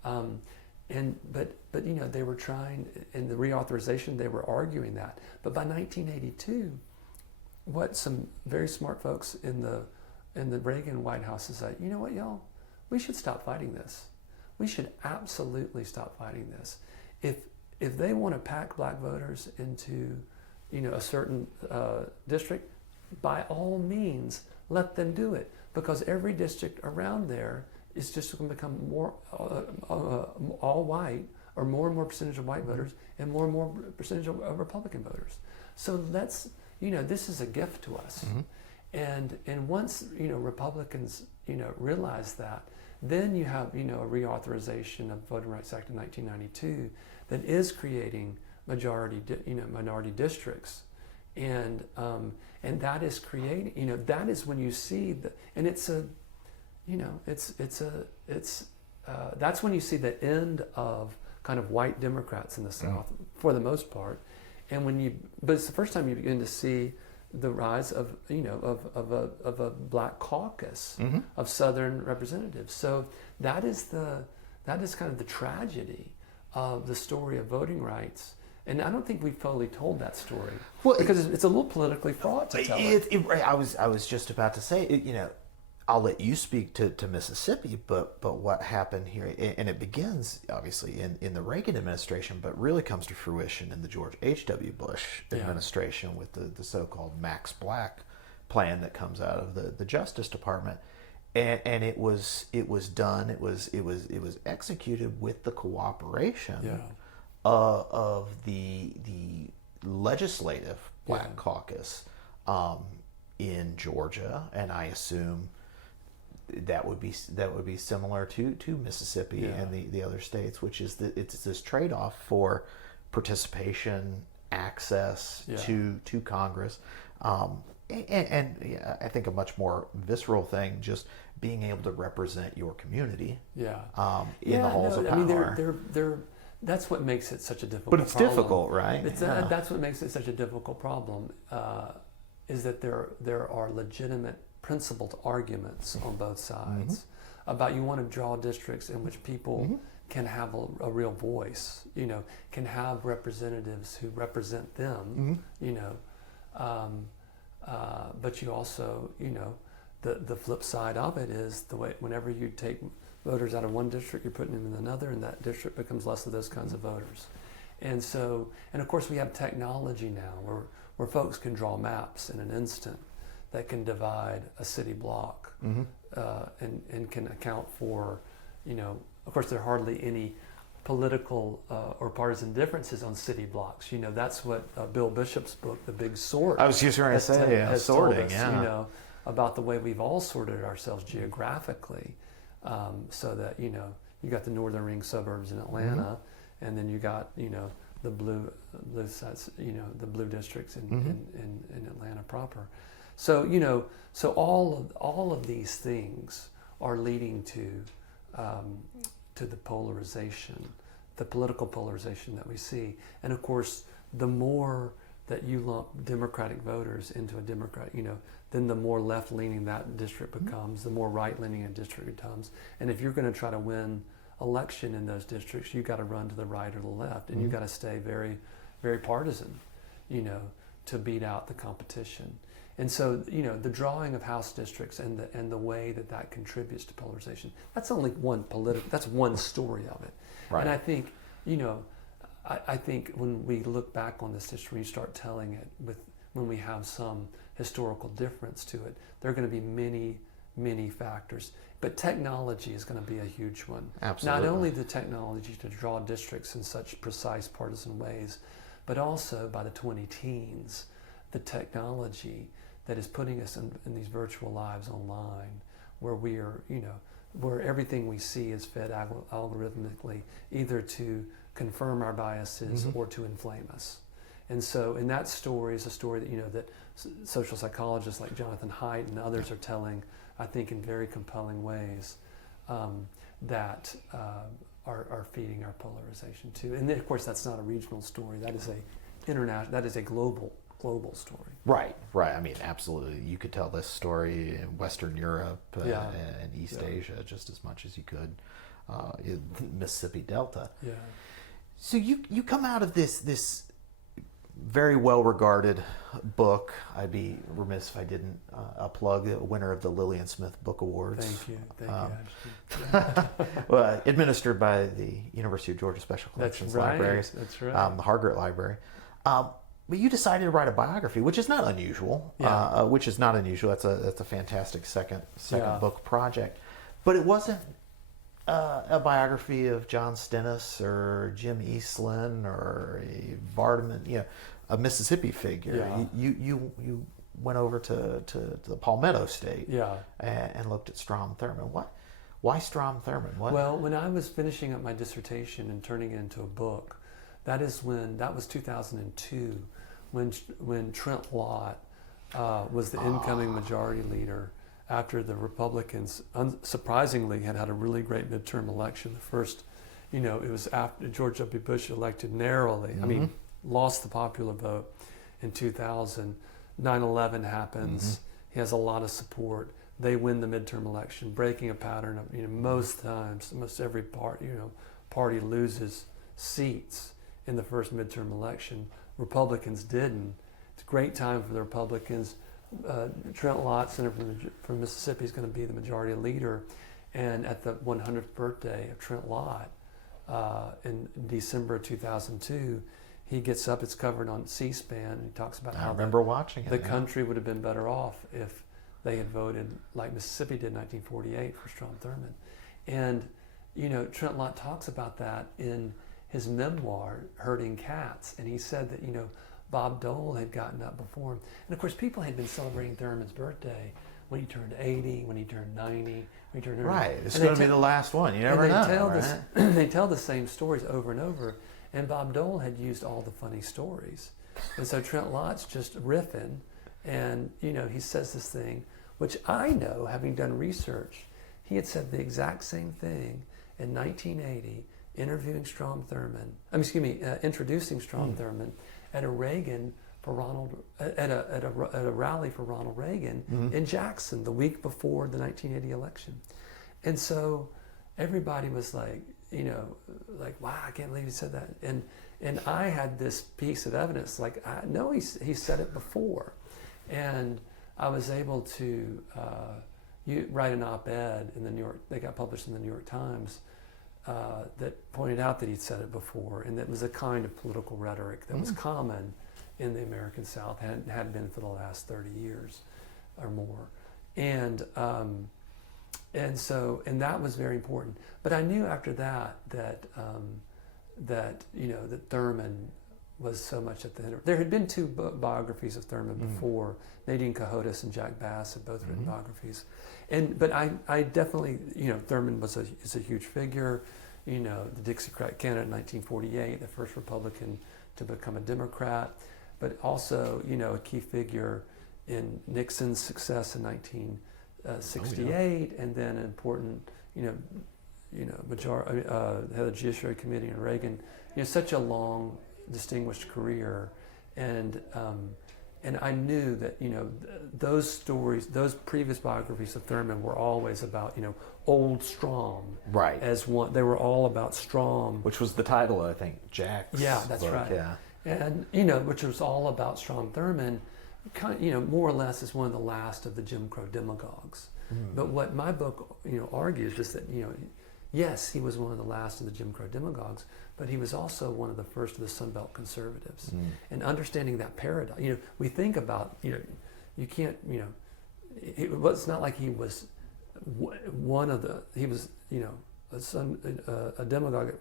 But they were trying, in the reauthorization, they were arguing that. But by 1982, what some very smart folks in the Reagan White House decided, you know what, y'all, we should stop fighting this. We should absolutely stop fighting this. If they want to pack black voters into, a certain district, by all means, let them do it, because every district around there is just going to become more all white, or more and more percentage of white voters, and more percentage of Republican voters. So let's, this is a gift to us. And once, Republicans, realize that, then you have, a reauthorization of Voting Rights Act of 1992 that is creating minority districts. And that is creating, that is when you see and it's a, that's when you see the end of kind of white Democrats in the South, for the most part. And but it's the first time you begin to see the rise of, of a black caucus of Southern representatives. So that is kind of the tragedy of the story of voting rights. And I don't think we've fully told that story, because it's a little politically fraught to tell it. I was just about to say, I'll let you speak to Mississippi, but what happened here, and it begins obviously in the Reagan administration, but really comes to fruition in the George H.W. Bush administration with the so-called Max Black plan that comes out of the Justice Department, and it was executed with the cooperation of the legislative Black caucus in Georgia, and I assume that would be similar to Mississippi and the other states, which is it's this trade-off for participation, access to Congress, and I think a much more visceral thing, just being able to represent your community in the halls of power. That's what makes it such a difficult problem. But it's problem. difficult, right? That's what makes it such a difficult problem, is that there are legitimate principled arguments on both sides about, you want to draw districts in which people can have a real voice, can have representatives who represent them, but you also, the flip side of it is the way, whenever you take voters out of one district, you're putting them in another, and that district becomes less of those kinds of voters. And so, and of course we have technology now where folks can draw maps in an instant that can divide a city block, and can account for, of course there are hardly any political or partisan differences on city blocks. That's what Bill Bishop's book, The Big Sort. I was just going to say, sorting, about the way we've all sorted ourselves geographically, so that, you got the northern ring suburbs in Atlanta, and then you got, the blue sides, the blue districts in Atlanta proper. So, so all of these things are leading to the polarization, the political polarization that we see. And of course, the more that you lump Democratic voters into a Democrat, then the more left-leaning that district becomes, the more right-leaning a district becomes. And if you're going to try to win election in those districts, you've got to run to the right or the left, and you've got to stay very, very partisan, to beat out the competition. And so, the drawing of House districts and the way that contributes to polarization, that's only that's one story of it. Right. And I think, I think when we look back on this history, you start telling it when we have some historical difference to it, there are going to be many, many factors. But technology is going to be a huge one. Absolutely. Not only the technology to draw districts in such precise partisan ways, but also by the 20-teens, the technology that is putting us in these virtual lives online, where we are, where everything we see is fed algorithmically, either to confirm our biases or to inflame us. And so, and that story is a story that, that social psychologists like Jonathan Haidt and others are telling, I think, in very compelling ways, that are feeding our polarization too. And then, of course, that's not a regional story. That is a global story. Right. I mean, absolutely. You could tell this story in Western Europe and East Asia just as much as you could in Mississippi Delta. Yeah. So you come out of this very well-regarded book. I'd be remiss if I didn't plug the winner of the Lillian Smith Book Awards. Thank you, Ashton. Well, administered by the University of Georgia Special Collections Libraries. That's right. The Hargett Library. but you decided to write a biography, which is not unusual. Yeah. Which is not unusual. That's a fantastic second Yeah. book project. But it wasn't a biography of John Stennis or Jim Eastland or a Vardaman, a Mississippi figure. Yeah. You went over to the Palmetto State, Yeah. and looked at Strom Thurmond. Why Strom Thurmond? Well, when I was finishing up my dissertation and turning it into a book, that was 2002, when Trent Lott was the incoming majority leader after the Republicans, unsurprisingly, had a really great midterm election. The first, it was after George W. Bush elected narrowly. Mm-hmm. I mean, lost the popular vote in 2000. 9/11 happens. Mm-hmm. He has a lot of support. They win the midterm election, breaking a pattern of, most times, almost every party loses seats in the first midterm election. Republicans didn't. It's a great time for the Republicans. Trent Lott, senator from Mississippi, is going to be the majority leader. And at the 100th birthday of Trent Lott in December of 2002, he gets up, it's covered on C-SPAN, and he talks about how watching it. The country would have been better off if they had voted like Mississippi did in 1948 for Strom Thurmond. And, Trent Lott talks about that in his memoir, Herding Cats. And he said that, Bob Dole had gotten up before him. And of course, people had been celebrating Thurmond's birthday when he turned 80, when he turned 90, when he turned 100. Right, it's going to be the last one. You never know, right? They tell the same stories over and over. And Bob Dole had used all the funny stories. And so Trent Lott's just riffing. And, he says this thing, which I know, having done research, he had said the exact same thing in 1980, introducing Strom Thurmond at a Reagan for Ronald, at a rally for Ronald Reagan in Jackson the week before the 1980 election. And so everybody was like, wow, I can't believe he said that. And I had this piece of evidence, like, I know he said it before. And I was able to write an op-ed in the New York, they got published in the New York Times, that pointed out that he'd said it before, and that was a kind of political rhetoric that was common in the American South, had been for the last 30 years or more. And that was very important. But I knew after that that Thurmond was so much at the center. There had been two biographies of Thurmond before. Nadine Cohodes and Jack Bass had both written biographies. But I definitely, Thurmond is a huge figure. The Dixiecrat candidate in 1948, the first Republican to become a Democrat, but also, a key figure in Nixon's success in 1968, and then an important, head of the Judiciary Committee in Reagan. Such a long, distinguished career, and I knew that those stories, those previous biographies of Thurmond were always about old Strom, right? As one, they were all about Strom, which was the title, I think, Jack's. Yeah, that's book, right. Yeah, and which was all about Strom Thurmond, more or less as one of the last of the Jim Crow demagogues. But what my book argues is that yes, he was one of the last of the Jim Crow demagogues, but he was also one of the first of the Sun Belt conservatives. And understanding that paradox, we think about, you can't, it's not like he was one of the, he was, a demagogue,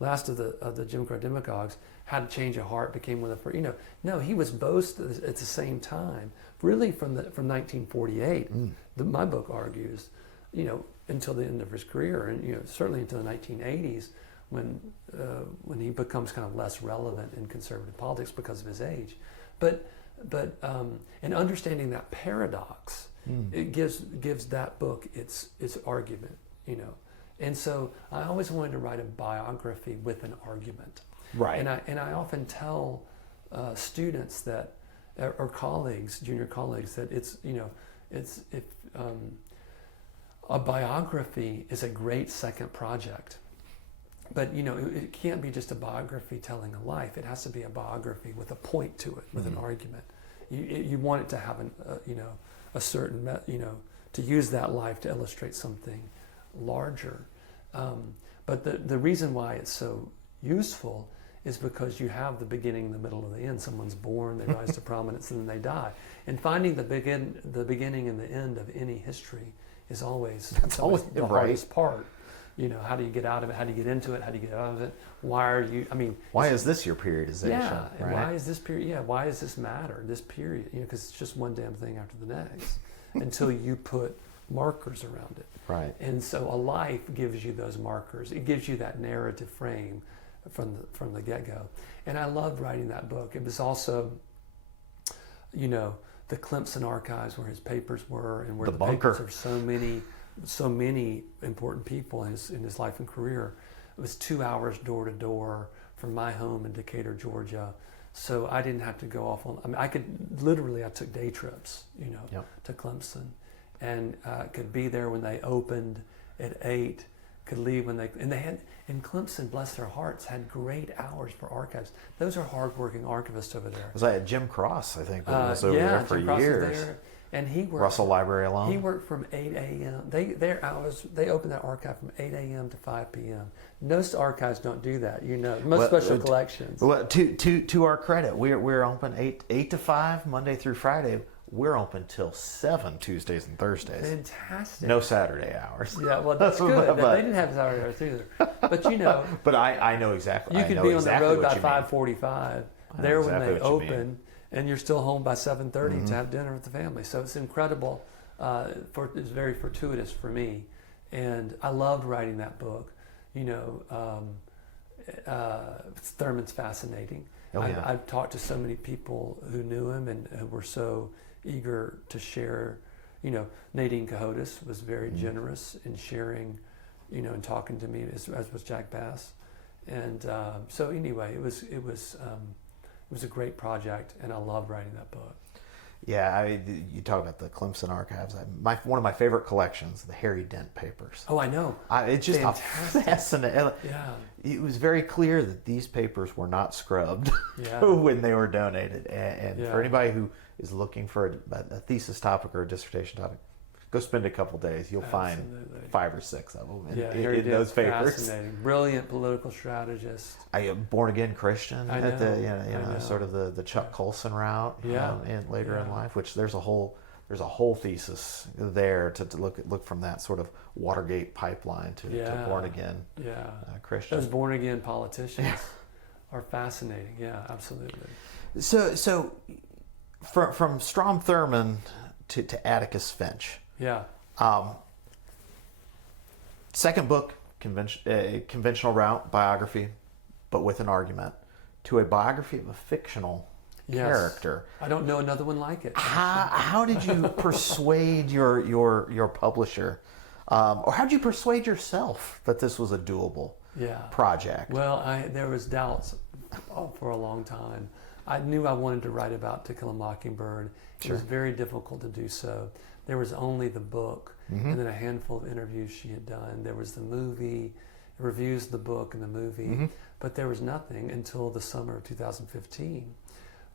last of the Jim Crow demagogues, had a change of heart, became one of the first, no, he was both at the same time, really from 1948, my book argues, until the end of his career, and certainly until the 1980s, when he becomes kind of less relevant in conservative politics because of his age, but and understanding that paradox, it gives that book its argument, and so I always wanted to write a biography with an argument, right? And I often tell students that, or colleagues, junior colleagues, that a biography is a great second project, but it can't be just a biography telling a life. It has to be a biography with a point to it, with an argument. You want it to have a certain to use that life to illustrate something larger. But the reason why it's so useful is because you have the beginning, the middle, and the end. Someone's born, they rise to prominence, and then they die. And finding the beginning and the end of any history is always the hardest part. You know, how do you get out of it? How do you get into it? How do you get out of it? Why is this your periodization? Yeah, right? Why is this period? Yeah, why does this matter? This period, you know, because it's just one damn thing after the next, until you put markers around it. Right. And so a life gives you those markers. It gives you that narrative frame from the get-go. And I loved writing that book. It was also, you know, the Clemson archives where his papers were, and where the papers of so many important people in his life and career. It was 2 hours door to door from my home in Decatur, Georgia. So I didn't have to go off on, I took day trips, you know, to Clemson, and could be there when they opened at 8, could leave when and Clemson, bless their hearts, had great hours for archives. Those are hardworking archivists over there. Was that Jim Cross, I think, was over there for years. And he worked. Russell Library alone? He worked from 8 a.m. They opened that archive from 8 a.m. to 5 p.m. Most archives don't do that, you know. Most special collections. Well, to our credit, we're open 8 to 5 Monday through Friday. We're open till 7 Tuesdays and Thursdays. Fantastic. No Saturday hours. Yeah, well, that's good. They didn't have Saturday hours either. But you know. But I know exactly. You could be on the road by 5:45. There when they open. And you're still home by 7:30 to have dinner with the family. So it's incredible. It's very fortuitous for me, and I loved writing that book. You know, Thurman's fascinating. Oh, yeah. I've talked to so many people who knew him and who were so eager to share. You know, Nadine Cohodes was very generous in sharing, you know, and talking to me, as was Jack Bass. And so anyway, it was a great project, and I loved writing that book. Yeah, you talk about the Clemson archives. One of my favorite collections, the Harry Dent papers. Oh, I know. It's just fascinating. Yeah. It was very clear that these papers were not scrubbed when they were donated. And for anybody who is looking for a thesis topic or a dissertation topic, go spend a couple days. You'll find 5 or 6 of them in those papers. Fascinating, brilliant political strategist. A born again Christian I know. at the sort of the Chuck Colson route. And later in life, which there's a whole thesis there to look from that sort of Watergate pipeline to born again Christian. Those born again politicians are fascinating. Yeah, absolutely. So from Strom Thurmond to Atticus Finch. Yeah. Second book, conventional route, biography, but with an argument, to a biography of a fictional character. I don't know another one like it. How did you persuade your publisher, or how did you persuade yourself that this was a doable project? Well, there was doubts for a long time. I knew I wanted to write about To Kill a Mockingbird. It was very difficult to do so. There was only the book, and then a handful of interviews she had done. There was the movie, reviews of the book and the movie, but there was nothing until the summer of 2015,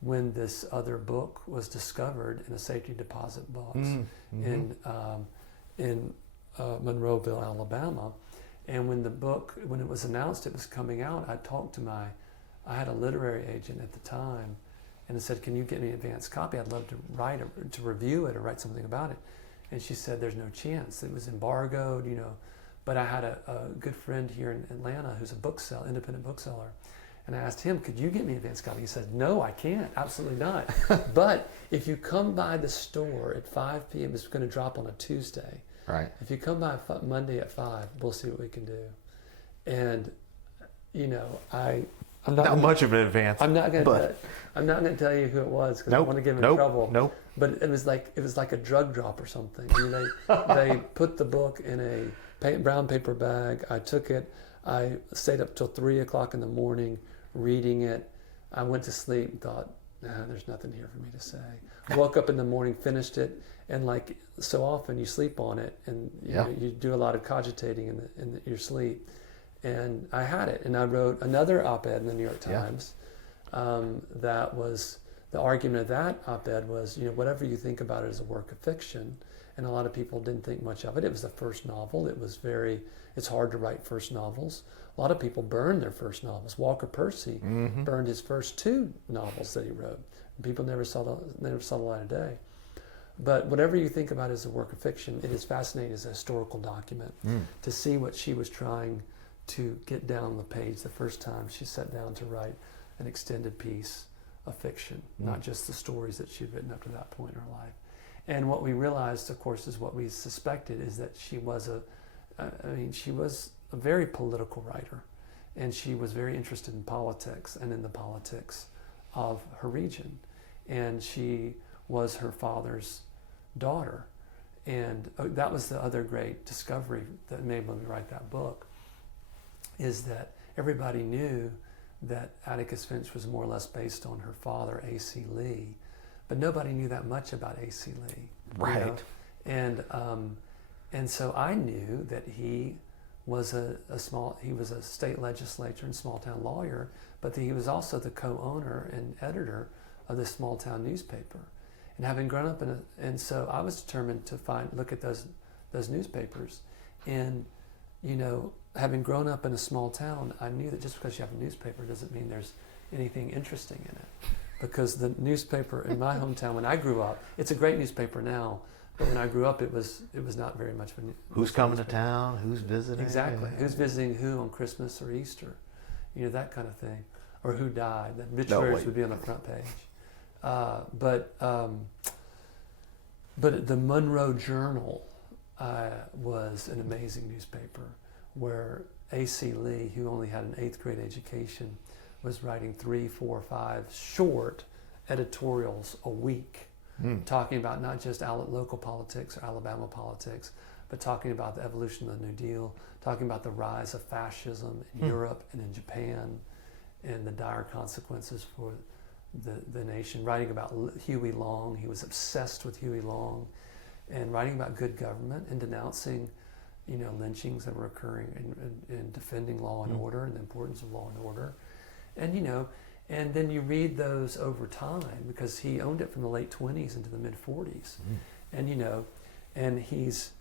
when this other book was discovered in a safety deposit box in Monroeville, Alabama. And when it was announced it was coming out, I had a literary agent at the time, and I said, "Can you get me an advance copy? I'd love to review it or write something about it." And she said, "There's no chance. It was embargoed, you know." But I had a good friend here in Atlanta who's a independent bookseller, and I asked him, "Could you get me an advance copy?" He said, "No, I can't. Absolutely not. But if you come by the store at 5 p.m., it's going to drop on a Tuesday. Right. If you come by Monday at 5, we'll see what we can do." And you know, I'm not much of an advance. I'm not going to tell you who it was because I don't want to give him trouble. Nope. But it was like a drug drop or something. I mean, they put the book in a brown paper bag. I took it. I stayed up till 3 o'clock in the morning reading it. I went to sleep and thought, there's nothing here for me to say. Woke up in the morning, finished it, and like so often you sleep on it, and you do a lot of cogitating in your sleep. And I had it, and I wrote another op-ed in the New York Times that the argument of that op-ed was, whatever you think about it as a work of fiction, and a lot of people didn't think much of it. It was the first novel. It's hard to write first novels. A lot of people burned their first novels. Walker Percy burned his first 2 novels that he wrote. People never saw the light of day. But whatever you think about as a work of fiction, it is fascinating as a historical document to see what she was trying to get down on the page the first time she sat down to write an extended piece of fiction, not just the stories that she'd written up to that point in her life. And what we realized, of course, is what we suspected, is that she was a very political writer, and she was very interested in politics and in the politics of her region. And she was her father's daughter. And that was the other great discovery that enabled me to write that book, is that everybody knew that Atticus Finch was more or less based on her father, A.C. Lee, but nobody knew that much about A.C. Lee. Right. And so I knew that he was a state legislator and small town lawyer, but that he was also the co-owner and editor of this small town newspaper. And having grown up and so I was determined to look at those newspapers. And, having grown up in a small town, I knew that just because you have a newspaper doesn't mean there's anything interesting in it. Because the newspaper in my hometown, when I grew up, it's a great newspaper now, but when I grew up, it was not very much of a Who's coming to town? Who's visiting? Exactly. Who's visiting who on Christmas or Easter? That kind of thing. Or who died. The obituaries would be on the front page. But the Monroe Journal was an amazing newspaper where A.C. Lee, who only had an 8th grade education, was writing 3, 4, 5 short editorials a week, talking about not just local politics or Alabama politics, but talking about the evolution of the New Deal, talking about the rise of fascism in Europe and in Japan, and the dire consequences for the nation, writing about Huey Long. He was obsessed with Huey Long, and writing about good government and denouncing lynchings that were occurring and defending law and order and the importance of law and order. And and then you read those over time, because he owned it from the late 20s into the mid 40s. And he's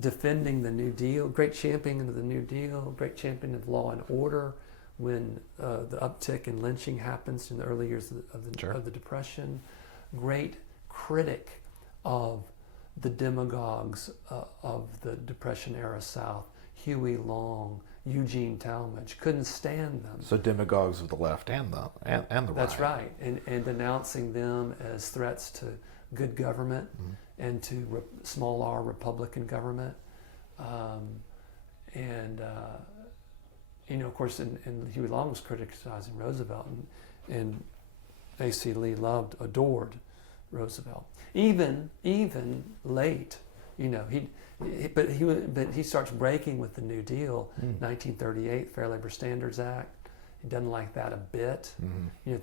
defending the New Deal, great champion of the New Deal, great champion of law and order when the uptick in lynching happens in the early years of the Depression, great critic of the demagogues of the Depression era South, Huey Long, Eugene Talmadge, couldn't stand them. So demagogues of the left and the right. That's right, and denouncing them as threats to good government and to small r Republican government. Of course, and Huey Long was criticizing Roosevelt, and A.C. Lee adored Roosevelt. Even late, but he starts breaking with the New Deal, 1938 Fair Labor Standards Act. He doesn't like that a bit.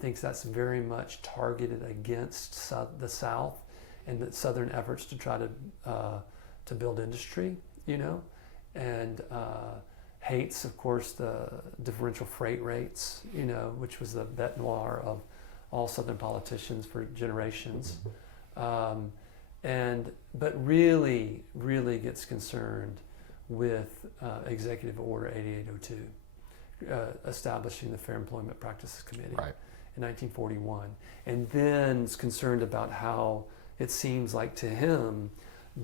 Thinks that's very much targeted against the South and the Southern efforts to try to build industry. And hates, of course, the differential freight rates. Which was the bête noire of all Southern politicians for generations. But really gets concerned with Executive Order 8802, establishing the Fair Employment Practices Committee in 1941, and then is concerned about how it seems like to him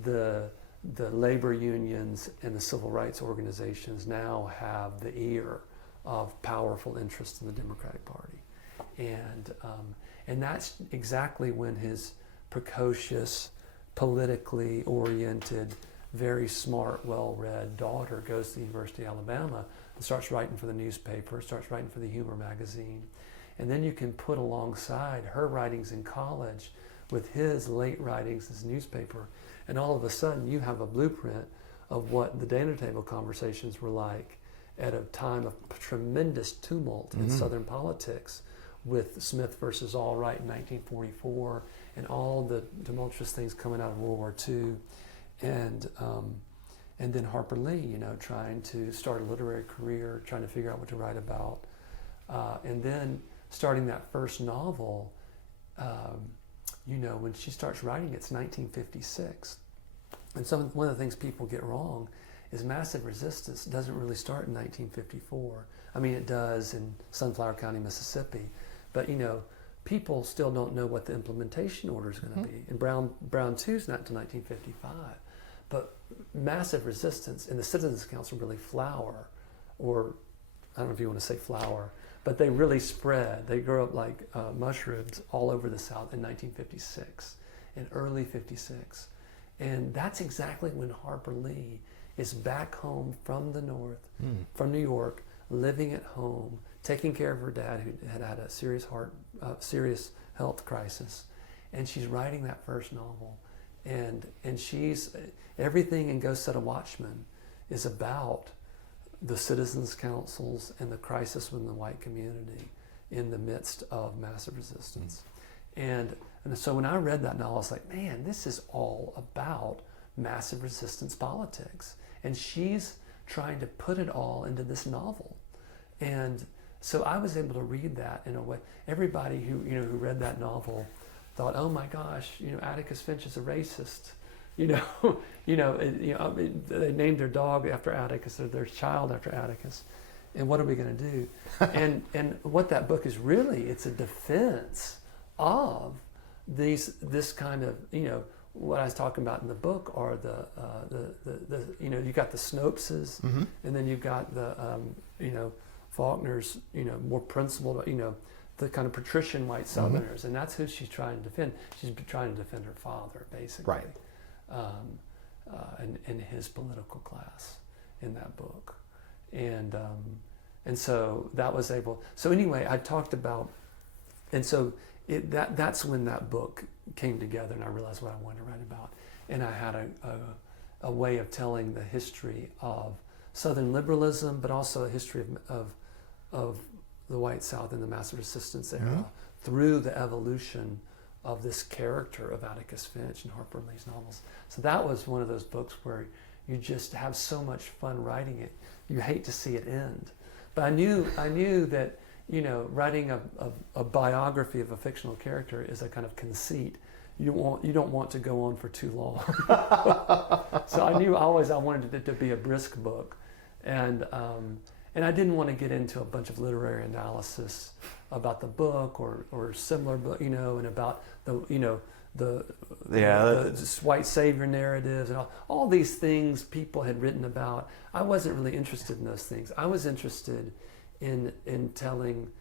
the labor unions and the civil rights organizations now have the ear of powerful interests in the Democratic Party, and that's exactly when his precocious, politically oriented, very smart, well-read daughter goes to the University of Alabama and starts writing for the newspaper, starts writing for the humor magazine. And then you can put alongside her writings in college with his late writings as newspaper, and all of a sudden you have a blueprint of what the dinner table conversations were like at a time of tremendous tumult in Southern politics, with Smith versus Allwright in 1944, and all the tumultuous things coming out of World War II, and then Harper Lee, trying to start a literary career, trying to figure out what to write about, and then starting that first novel when she starts writing, it's 1956. And one of the things people get wrong is Massive Resistance doesn't really start in 1954. I mean, it does in Sunflower County, Mississippi, but people still don't know what the implementation order is going to be. And Brown 2's not until 1955. But Massive Resistance and the Citizens Council really flower, or I don't know if you want to say flower, but they really spread. They grow up like mushrooms all over the South in 1956, in early 56. And that's exactly when Harper Lee is back home from the North, from New York, living at home, taking care of her dad who had had a serious health crisis. And she's writing that first novel. And she's, everything in Go Set a Watchman is about the citizens' councils and the crisis within the white community in the midst of massive resistance. And so when I read that novel, I was like, man, this is all about massive resistance politics. And she's trying to put it all into this novel. And so I was able to read that in a way. Everybody who read that novel thought, oh my gosh, Atticus Finch is a racist. They named their dog after Atticus, or their child after Atticus. And what are we going to do? and what that book is really, it's a defense of this kind of, what I was talking about in the book are the you got the Snopeses, and then you've got the Faulkner's, more principled, the kind of patrician white Southerners, and that's who she's trying to defend. She's trying to defend her father, basically, right, and his political class in that book, and so that was able. So anyway, I talked about, and so that's when that book came together, and I realized what I wanted to write about, and I had a way of telling the history of Southern liberalism, but also a history of the white South in the massive resistance era through the evolution of this character of Atticus Finch and Harper Lee's novels. So that was one of those books where you just have so much fun writing it. You hate to see it end. But I knew that, writing a biography of a fictional character is a kind of conceit. You don't want to go on for too long. So I knew I wanted it to be a brisk book. And I didn't want to get into a bunch of literary analysis about the book or similar book, and about the white savior narratives and all these things people had written about. I wasn't really interested in those things. I was interested in telling,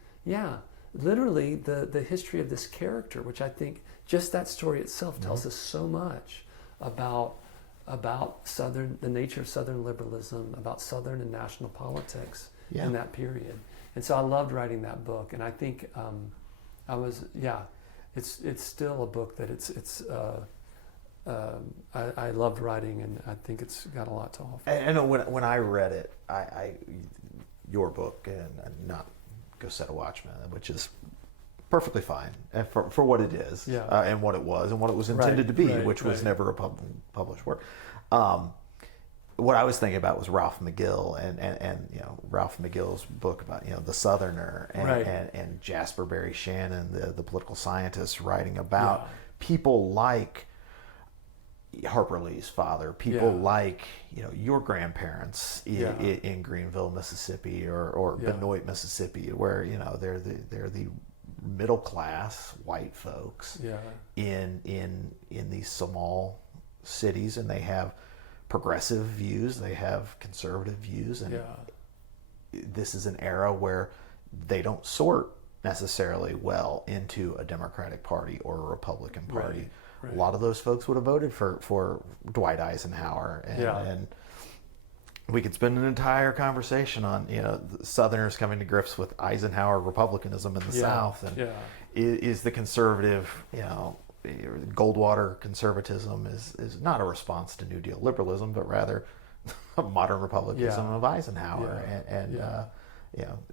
literally the history of this character, which I think just that story itself tells us so much about the nature of Southern liberalism, about Southern and national politics in that period. And so I loved writing that book, and I think it's still a book that I loved writing, and I think it's got a lot to offer. And when I read it, your book, and not Go Set a Watchman, which is perfectly fine and for what it is, and what it was intended to be, which was never a published work. What I was thinking about was Ralph McGill and Ralph McGill's book about the Southerner and Jasper Barry Shannon, the political scientist, writing about people like Harper Lee's father, people like your grandparents in Greenville, Mississippi, or Benoit, Mississippi, where they're the middle class white folks in these small cities, and they have progressive views, they have conservative views, and this is an era where they don't sort necessarily well into a Democratic Party or a Republican Party. Right. A lot of those folks would have voted for Dwight Eisenhower, and we could spend an entire conversation on Southerners coming to grips with Eisenhower republicanism in the South, and is the conservative Goldwater conservatism is not a response to New Deal liberalism, but rather a modern republicanism of Eisenhower.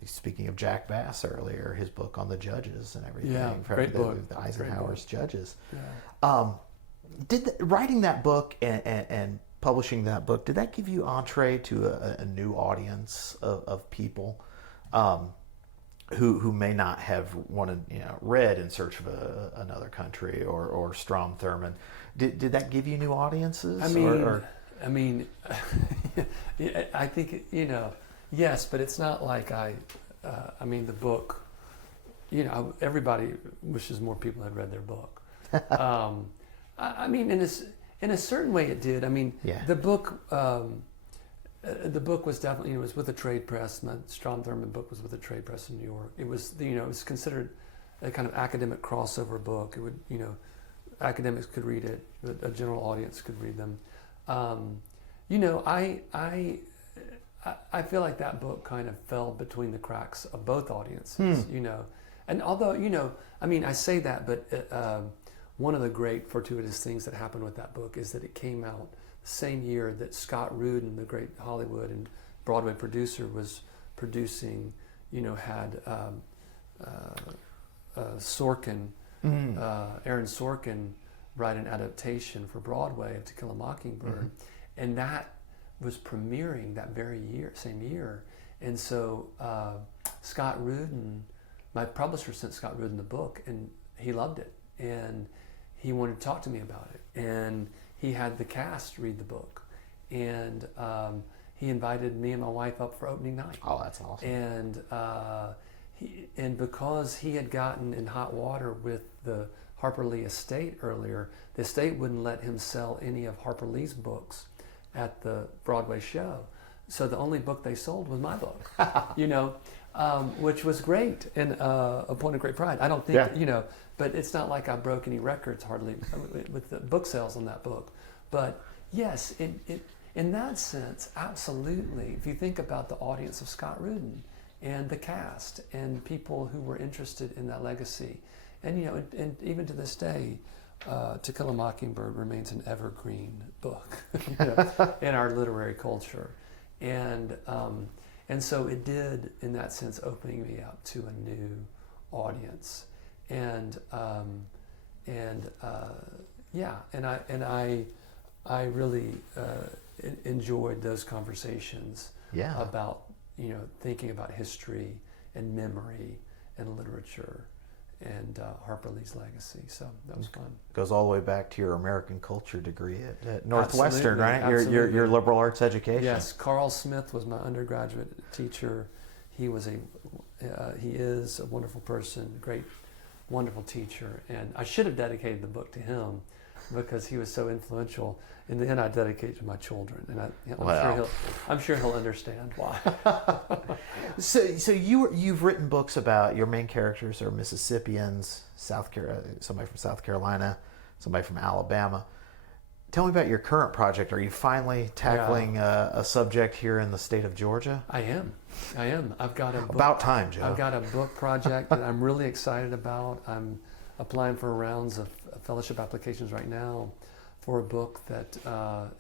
Speaking of Jack Bass earlier, his book on the judges and everything, great book. The Eisenhower's judges. Writing that book and publishing that book, did that give you entree to a new audience of people? who may not have read In Search of Another Country or Strom Thurmond. Did that give you new audiences? I mean, I think, yes, but it's not like the book, everybody wishes more people had read their book. I mean, in a certain way it did. I mean, the book was definitely, it was with a trade press. My Strom Thurmond book was with a trade press in New York. It was, it was considered a kind of academic crossover book. It would, academics could read it, but a general audience could read them. I feel like that book kind of fell between the cracks of both audiences, And although, I say that, but one of the great fortuitous things that happened with that book is that it came out the same year that Scott Rudin, the great Hollywood and Broadway producer, was producing, had Sorkin, Aaron Sorkin, write an adaptation for Broadway of To Kill a Mockingbird, and that was premiering that same year. And so Scott Rudin, my publisher sent Scott Rudin the book, and he loved it, and he wanted to talk to me about it, and he had the cast read the book, and he invited me and my wife up for opening night. Oh, that's awesome. And because he had gotten in hot water with the Harper Lee estate earlier, the estate wouldn't let him sell any of Harper Lee's books at the Broadway show. So the only book they sold was my book, which was great and a point of great pride. I don't think, but it's not like I broke any records hardly with the book sales on that book. But yes, in that sense, absolutely. If you think about the audience of Scott Rudin and the cast and people who were interested in that legacy, and and even to this day, To Kill a Mockingbird remains an evergreen book in our literary culture, and so it did, in that sense, opening me up to a new audience, and I really enjoyed those conversations about thinking about history and memory and literature and Harper Lee's legacy. So that was fun. Goes all the way back to your American culture degree at Northwestern, right? Absolutely. Your liberal arts education. Yes, Carl Smith was my undergraduate teacher. He is a wonderful person, great, wonderful teacher, and I should have dedicated the book to him because he was so influential. In the end, I dedicated it to my children, and I'm sure he'll understand why. So you've written books about your main characters are Mississippians, somebody from South Carolina, somebody from Alabama. Tell me about your current project. Are you finally tackling a subject here in the state of Georgia? I am. I've got a book. About time, Joe. I've got a book project that I'm really excited about. I'm applying for rounds of fellowship applications right now for a book that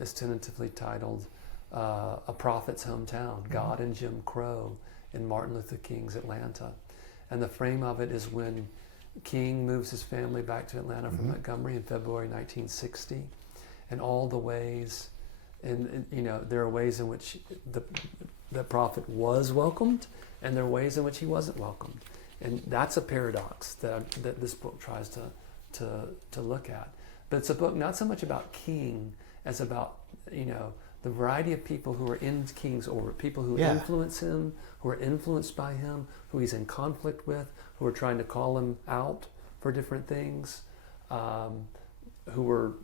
is tentatively titled A Prophet's Hometown, God and Jim Crow in Martin Luther King's Atlanta. And the frame of it is when King moves his family back to Atlanta from Montgomery in February 1960, and all the ways, and there are ways in which the prophet was welcomed, and there are ways in which he wasn't welcomed. And that's a paradox that this book tries to look at. But it's a book not so much about King as about, the variety of people who are in King's orbit, people who influence him, who are influenced by him, who he's in conflict with, who are trying to call him out for different things, who were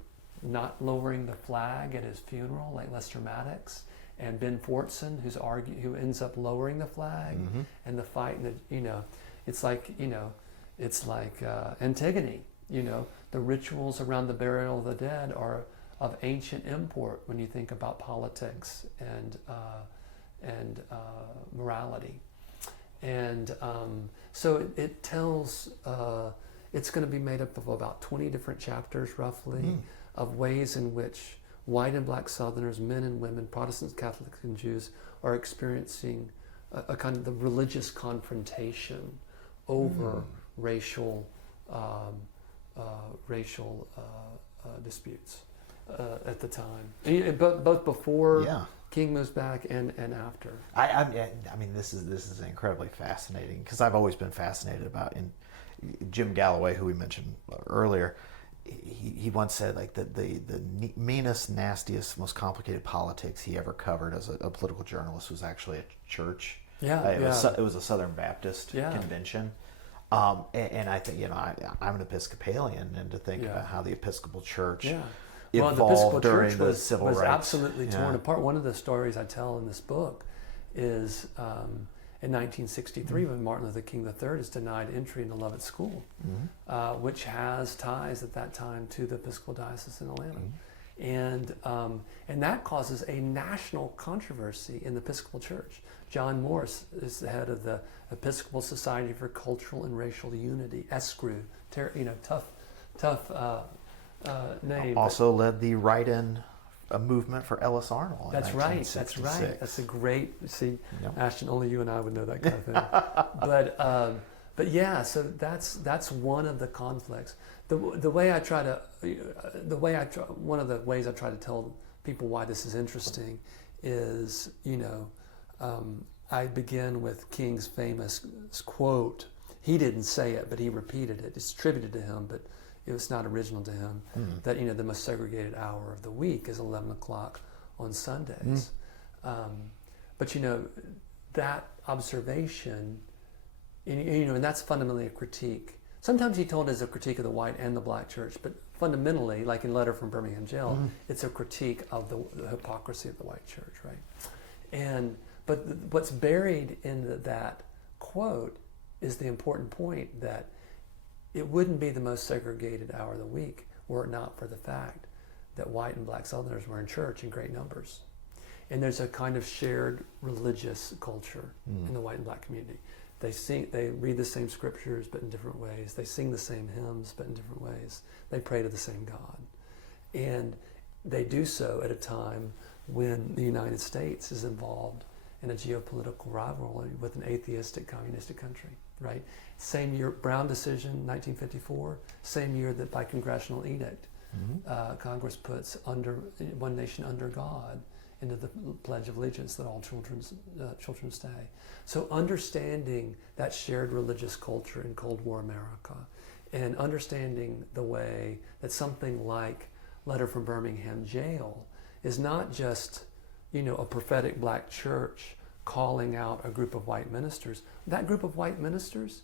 not lowering the flag at his funeral, like Lester Maddox, and Ben Fortson, who ends up lowering the flag, and the fight. It's like Antigone. The rituals around the burial of the dead are of ancient import when you think about politics and morality. And so it tells, it's going to be made up of about 20 different chapters roughly of ways in which white and black Southerners, men and women, Protestants, Catholics, and Jews are experiencing a kind of the religious confrontation over racial disputes at the time, both before King moves back and after. I mean, this is incredibly fascinating because I've always been fascinated about Jim Galloway, who we mentioned earlier. He once said like the meanest, nastiest, most complicated politics he ever covered as a political journalist was actually a church. It was a Southern Baptist convention. And I think, I'm an Episcopalian, and to think about how the Episcopal Church evolved during the civil rights. Was absolutely torn apart. One of the stories I tell in this book is in 1963 when Martin Luther King III is denied entry into Lovett School, which has ties at that time to the Episcopal Diocese in Atlanta. And that causes a national controversy in the Episcopal Church. John Morris is the head of the Episcopal Society for Cultural and Racial Unity, ESCRU, tough name. Also led the write-in movement for Ellis Arnold. That's right. That's a great, Ashton, only you and I would know that kind of thing. But yeah, so that's one of the conflicts. One of the ways I try to tell people why this is interesting is, I begin with King's famous quote. He didn't say it, but he repeated it. It's attributed to him, but it was not original to him. That the most segregated hour of the week is 11 o'clock on Sundays. But that observation, and that's fundamentally a critique. Sometimes he told it as a critique of the white and the black church, but fundamentally, like in Letter from Birmingham Jail, it's a critique of the hypocrisy of the white church, right? But what's buried in that quote is the important point that it wouldn't be the most segregated hour of the week were it not for the fact that white and black Southerners were in church in great numbers. And there's a kind of shared religious culture in the white and black community. They read the same scriptures, but in different ways. They sing the same hymns, but in different ways. They pray to the same God. And they do so at a time when the United States is involved in a geopolitical rivalry with an atheistic, communistic country, right? Same year, Brown decision, 1954, same year that by congressional edict, Congress puts one nation under God into the Pledge of Allegiance that all children stay. So understanding that shared religious culture in Cold War America and understanding the way that something like Letter from Birmingham Jail is not just, a prophetic black church calling out a group of white ministers. That group of white ministers,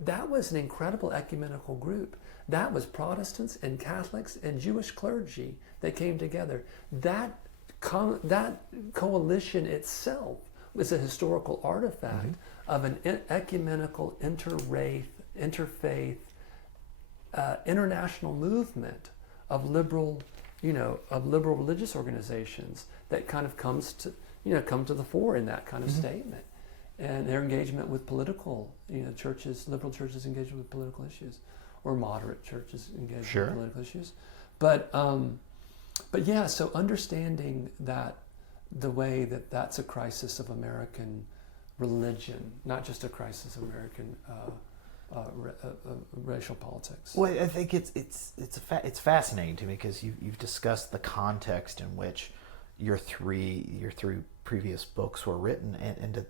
that was an incredible ecumenical group. That was Protestants and Catholics and Jewish clergy that came together. That coalition itself was a historical artifact of an ecumenical, interfaith, international movement of liberal religious organizations that kind of come to the fore in that kind of statement, and their engagement with political, liberal churches engaged with political issues, or moderate churches engaged with political issues, but yeah, so understanding that the way that that's a crisis of American religion, not just a crisis of American racial politics. Well, I think it's fascinating to me because you've discussed the context in which your three previous books were written, and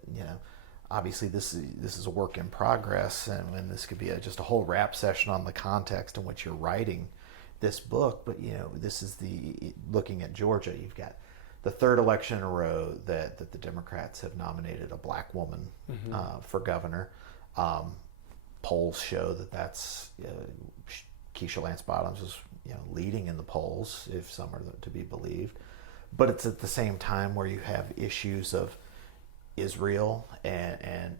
obviously this is a work in progress, and this could be just a whole rap session on the context in which you're writing this book. But this is looking at Georgia. You've got the third election in a row that the Democrats have nominated a black woman for governor. Polls show that's Keisha Lance Bottoms is leading in the polls, if some are to be believed. But it's at the same time where you have issues of Israel and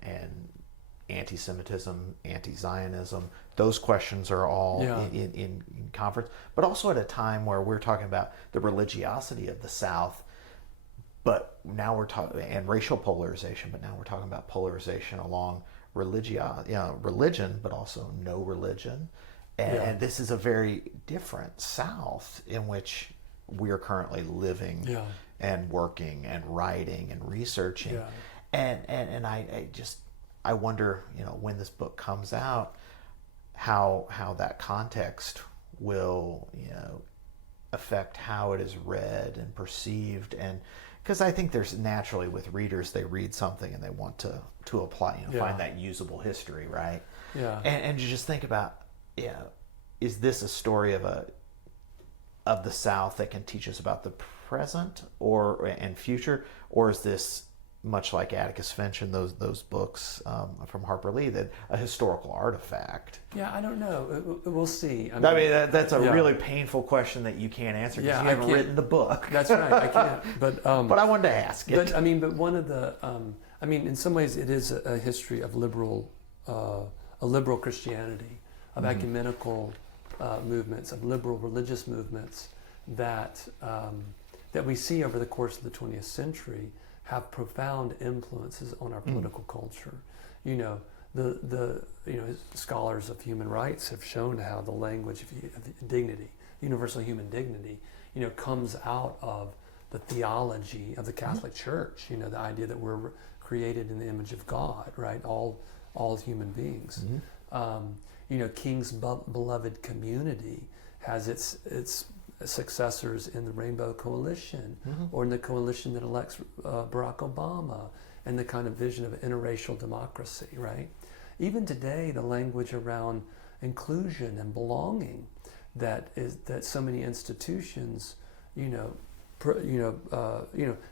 anti-Semitism, anti-Zionism. Those questions are all in conference. But also at a time where we're talking about the religiosity of the South, but now we're talking, and racial polarization, but now we're talking about polarization along religion, but also no religion. And this is a very different South in which we're currently living and working and writing and researching. And I wonder, when this book comes out, how that context will, affect how it is read and perceived. And because I think there's naturally with readers, they read something and they want to apply, find that usable history, right? Yeah. And you just think about, is this a story of the South that can teach us about the present and future, or is this much like Atticus Finch and those books from Harper Lee, that a historical artifact? Yeah, I don't know. We'll see. I mean that's a really painful question that you can't answer because you haven't written the book. That's right, I can't. But I wanted to ask it. But one of the, in some ways, it is a history of liberal Christianity, of ecumenical movements, of liberal religious movements that we see over the course of the 20th century have profound influences on our political culture. The scholars of human rights have shown how the language of dignity, universal human dignity, comes out of the theology of the Catholic Church. The idea that we're created in the image of God, right? All human beings. King's beloved community has its successors in the Rainbow Coalition, or in the coalition that elects Barack Obama, and the kind of vision of interracial democracy, right? Even today, the language around inclusion and belonging that so many institutions,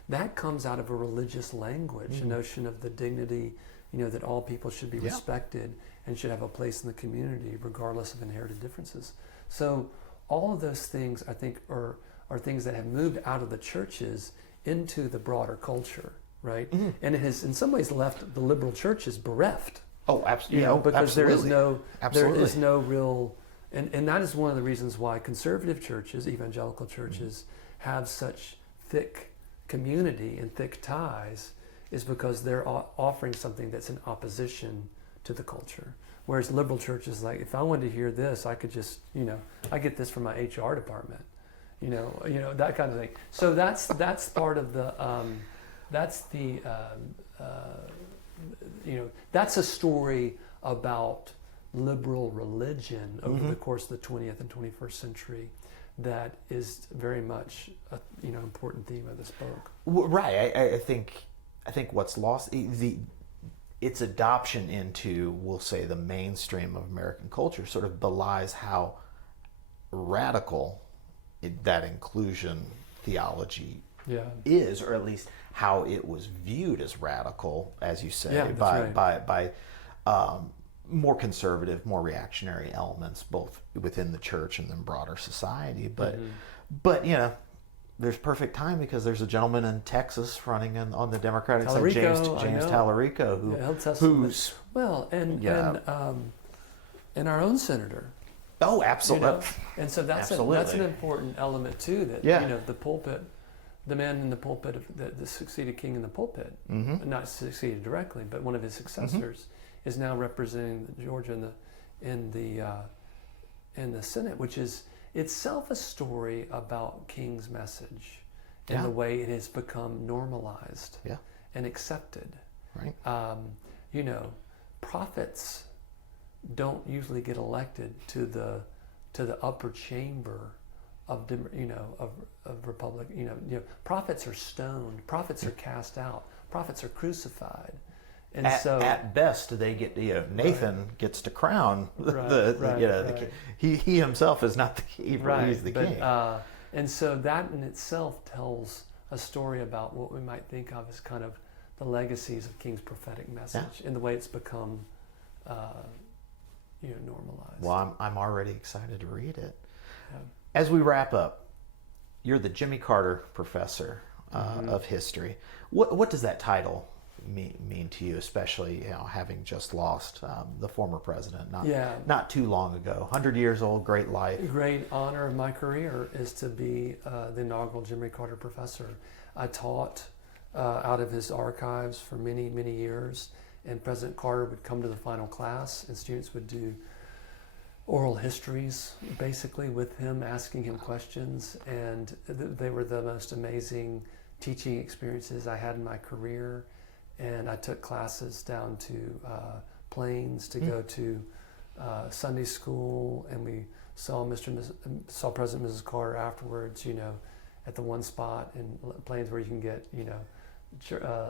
that comes out of a religious language, a notion of the dignity, that all people should be respected and should have a place in the community regardless of inherited differences. So all of those things, I think, are things that have moved out of the churches into the broader culture, right? And it has, in some ways, left the liberal churches bereft. Oh, absolutely. Because absolutely. there is no real, and that is one of the reasons why conservative churches, evangelical churches, have such thick community and thick ties, is because they're offering something that's in opposition to the culture. Whereas liberal churches, like, if I wanted to hear this, I could just, I get this from my HR department, that kind of thing. So that's part of the, that's a story about liberal religion over the course of the 20th and 21st century that is very much a important theme of this book. Right. I think what's lost, its adoption into, we'll say, the mainstream of American culture sort of belies how radical that inclusion theology is, or at least how it was viewed as radical, as you say, by more conservative, more reactionary elements, both within the church and then broader society. But there's perfect time because there's a gentleman in Texas running on the Democratic side, James Tallarico, who's and our own senator. Oh, absolutely. And so that's an important element too. That the pulpit, the man in the pulpit, the succeeded king in the pulpit, not succeeded directly, but one of his successors is now representing Georgia in the Senate, which is itself a story about King's message and the way it has become normalized and accepted. Right. Prophets don't usually get elected to the upper chamber of republic. Prophets are stoned. Prophets are cast out. Prophets are crucified. And at best, they get Nathan gets to crown the king. He himself is not the king; he's the king. And so that in itself tells a story about what we might think of as kind of the legacies of King's prophetic message and the way it's become normalized. Well, I'm already excited to read it. Yeah. As we wrap up, you're the Jimmy Carter Professor of History. What does that title mean to you, especially having just lost the former president not too long ago? 100 years old, great life. The great honor of my career is to be the inaugural Jimmy Carter Professor. I taught out of his archives for many, many years, and President Carter would come to the final class and students would do oral histories basically with him, asking him questions, and they were the most amazing teaching experiences I had in my career. And I took classes down to Plains to go to Sunday school, and we saw President and Mrs. Carter afterwards, at the one spot, and Plains where you can get,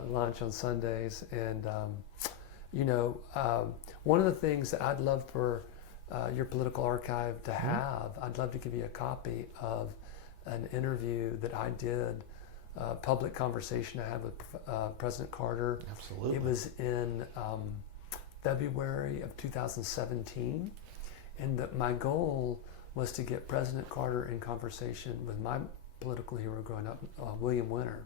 lunch on Sundays. And, one of the things that I'd love for your political archive to have, I'd love to give you a copy of an interview that I did, public conversation I had with President Carter. Absolutely. It was in February of 2017, and my goal was to get President Carter in conversation with my political hero growing up, William Winter,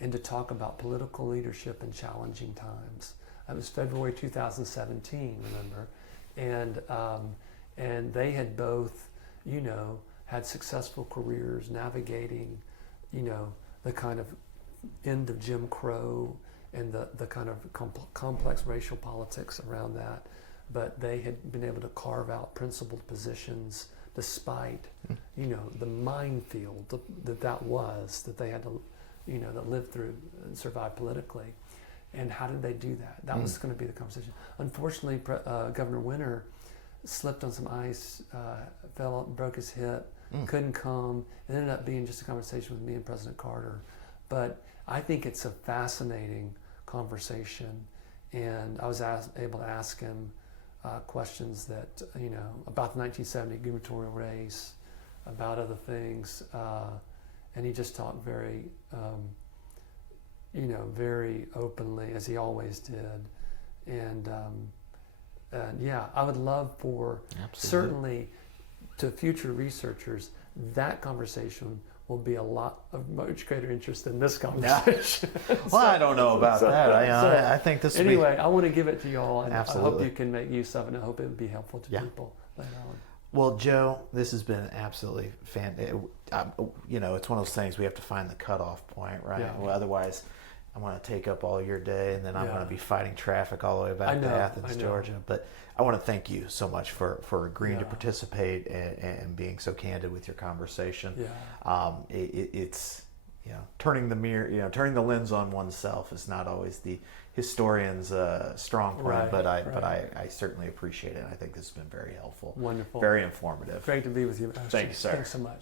and to talk about political leadership in challenging times. It was February 2017, remember? And they had both, had successful careers navigating, the kind of end of Jim Crow and the kind of complex racial politics around that. But they had been able to carve out principled positions despite, the minefield that they had to, that lived through and survived politically. And how did they do that? That was going to be the conversation. Unfortunately, Governor Winter slipped on some ice, fell, broke his hip, couldn't come. It ended up being just a conversation with me and President Carter. But I think it's a fascinating conversation. And I was able to ask him questions that, about the 1970 gubernatorial race, about other things. And he just talked very, very openly, as he always did. And I would love for, certainly to future researchers, that conversation will be a lot of much greater interest than this conversation. Well, I don't know about that. I think this will anyway, I want to give it to you all, and Absolutely. I hope you can make use of it, and I hope it would be helpful to people later on. Well, Joe, this has been absolutely fantastic. It's one of those things we have to find the cutoff point, right? Yeah. Well, otherwise, I'm going to take up all your day, and then I'm going to be fighting traffic all the way back to Athens, Georgia. But I want to thank you so much for agreeing to participate and being so candid with your conversation. Yeah. It's turning the mirror, turning the lens on oneself is not always the historian's strong point, but I certainly appreciate it. I think this has been very helpful. Wonderful. Very informative. Great to be with you, Ashton. Thank you, sir. Thanks so much.